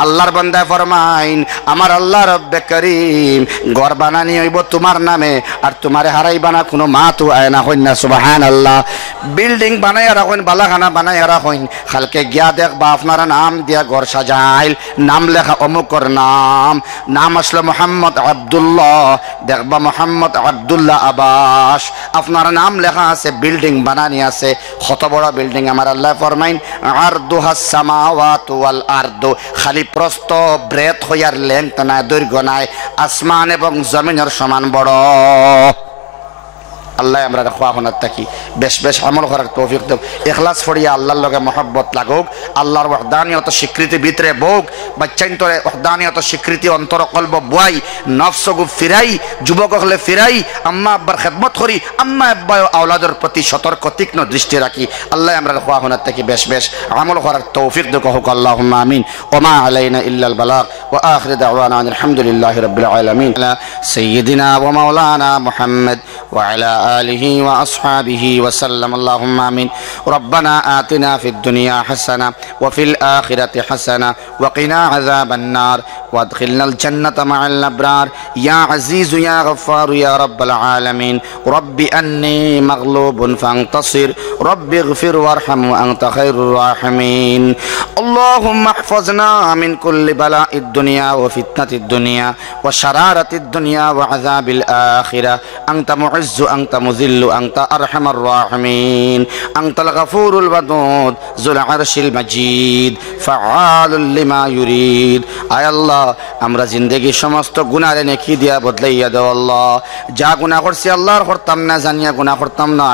আল্লাহর বান্দা ফরমায় ফরমাইন আমার আল্লাহ রব্বে করিম ঘর বানানি হইব তোমার নামে আর তোমারে হারাইবা না কোনো মা তো আয় না হইন না সুবহানাল্লাহ বিল্ডিং বানাইয়া রাখুন বালাখানা বানাইয়া রাখুন খালকে গিয়া দেখবা আপনারা নাম দিয়া ঘর সাজাইল নাম লেখা অমুকর নাম আসলে মোহাম্মদ আব্দুল্লাহ দেখবা মোহাম্মদ আব্দুল্লাহ আবাস আপনার নাম লেখা আছে বিল্ডিং বানানি আছে কত বড় বিল্ডিং আমার আল্লাহ ফরমাইন আরদুহাস সামাওয়াতু ওয়াল আরদু খালি প্রস্থ ব্রেথ হইয়ার লেন্থ না দৈর্ঘ্য নাই আসমান এবং জমিনের সমান বড় আল্লাহ আমরা খোয়াফনার থাকি বেশ বেশ আমল করার তৌফিক দেব ইখলাস ফড়িয়া আল্লাহর লগে মহব্বত লাগুক আল্লাহর ওয়াহদানিয়ত স্বীকৃতি ভিতরে বোক বাচ্চাইন্তরে ওয়াহদানিয়ত স্বীকৃতি অন্তর কলব বুয়াই নফসগু ফিরাই যুবক হলে ফিরাই আম্মা আব্বার খেদমত করি আম্মা আব্বা আওলাদের প্রতি সতর্ক তীক্ষ্ণ দৃষ্টি রাখি আল্লাহ আমরা খোয়াফনার থাকি বেশ বেশ আমল করার তৌফিক দেব হোক আল্লাহুম্মা আমিন ওমা আলাইনা ইল্লাল বালাগ ওয়া আখির দাওয়ানা আলহামদুলিল্লাহি রাব্বিল আলামিন সাইয়্যিদিনা ওয়া মাওলানা মুহাম্মদ ওয়া আলা آله وأصحابه وسلم اللهم آمين ربنا آتنا في الدنيا حسنة وفي الآخرة حسنة وقنا عذاب النار وادخلنا الجنة مع الأبرار يا عزيز يا غفار يا رب العالمين رب أني مغلوب فانتصر رب اغفر وارحم وأنت خير الراحمين اللهم احفظنا من كل بلاء الدنيا وفتنة الدنيا وشرارة الدنيا وعذاب الآخرة أنت معز أنت مذل أنت أرحم الراحمين أنت الغفور الودود ذو العرش المجيد فعال لما يريد آي الله আমরা জিন্দেগি সমস্ত গুনাহ নেকি দিয়া বদলাইয়া দাও আল্লাহ যা গুনাহ করছি আল্লাহর করতাম না জানিয়া গুনাহ করতাম না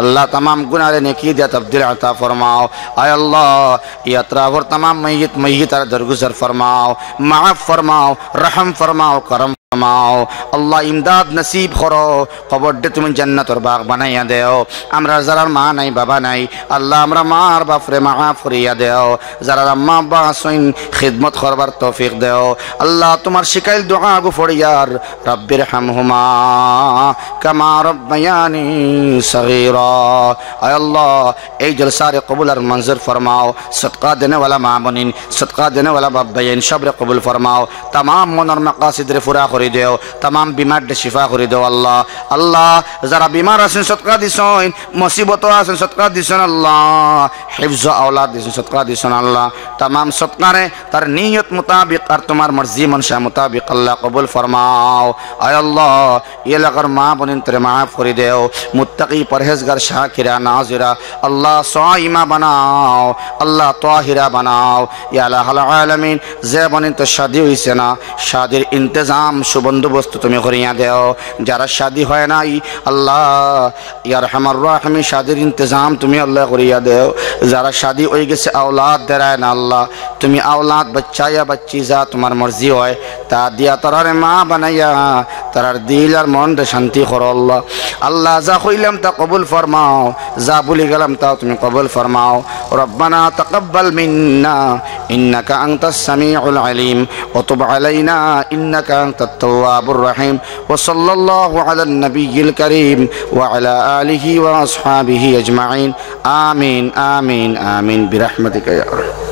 আল্লাহ तमाम গুনাহ নেকি দিয়া তবদিল আতা ফরমাও আয় আল্লাহ ইয়াত্রাফর तमाम মাইয়িত আর দরগুজর ফরমাও মাফ ফরমাও রহম ফরমাও করম ফরমাও আল্লাহ ইমদাদ নসিব করো কবরতে তুমি জান্নাতের বাগ বানাইয়া দেও আমরা যারা মা নাই বাবা নাই আল্লাহ আমরা মার বাপরে মাফ করিয়া দেও যারা আম্মা আব্বা আছেন খিদমত করবার তৌফিক দেও আল্লাহ তোমার শিকাইল দোয়া গো ফরিয়ার রব্বির হামহুমা কামা রব্বায়ানি সগীরা আয় আল্লাহ এই জলসারে কবুল আর মঞ্জুর ফরমাও সদকা দেনে वाला মা বনিন সদকা দেনে वाला বাপ ভাইন সবরে কবুল ফরমাও तमाम মনের মাকাসিদ রে পুরা করে দেও तमाम বিমার দে শিফা করে দেও আল্লাহ আল্লাহ যারা বিমার আছেন সদকা দিছেন মুসিবত আছেন সদকা দিছেন আল্লাহ হিফজ আওলাদ দিছেন সদকা দিছেন আল্লাহ तमाम সদকারে তার নিয়ত মুতাবিক আর তোমার মর্জি মনশা মুতাবিক আল্লাহ কবুল ফরমাও আয় আল্লাহ ये लगर माँ बनिन तेरे माफ़ कर देओ मुत्तकी परहेजगार शाकिरा नाजिरा अल्लाह साइमा बनाओ अल्लाह ताहिरा बनाओ या अल्लाह आलमीन जे बनिन तो शादी हुई से ना शादीर इंतजाम सुबंदोबस्त तुम्हें करिया देओ जरा शादी है ना अल्लाह या रहमान रहीम शादीर इंतजाम तुम्हें अल्लाह करिया देओ जरा शादी हो गई से औलाद दे रहा है ना अल्लाह तुम्हें औलाद बच्चा या बच्ची जा तुम्हारी मर्जी हो ता दिया तरारे माँ बनाया तरार दिल और मन दे शांति करो अल्लाह अल्लाह जा खुइलम ता कबूल फरमाओ जा भूली गलम ता तुम्हें कबूल फरमाओ रब्बना तक़ब्बल मिन्ना इन्नका अंतस समीउल अलीम व तुब अलैना इन्नका अंतत तव्वाबुर रहीम व सल्लल्लाहु अला नबिय्यिल करीम व अला आलिहि व अस्हाबिहि अजमाइन आमीन आमीन आमीन बिरहमतिका या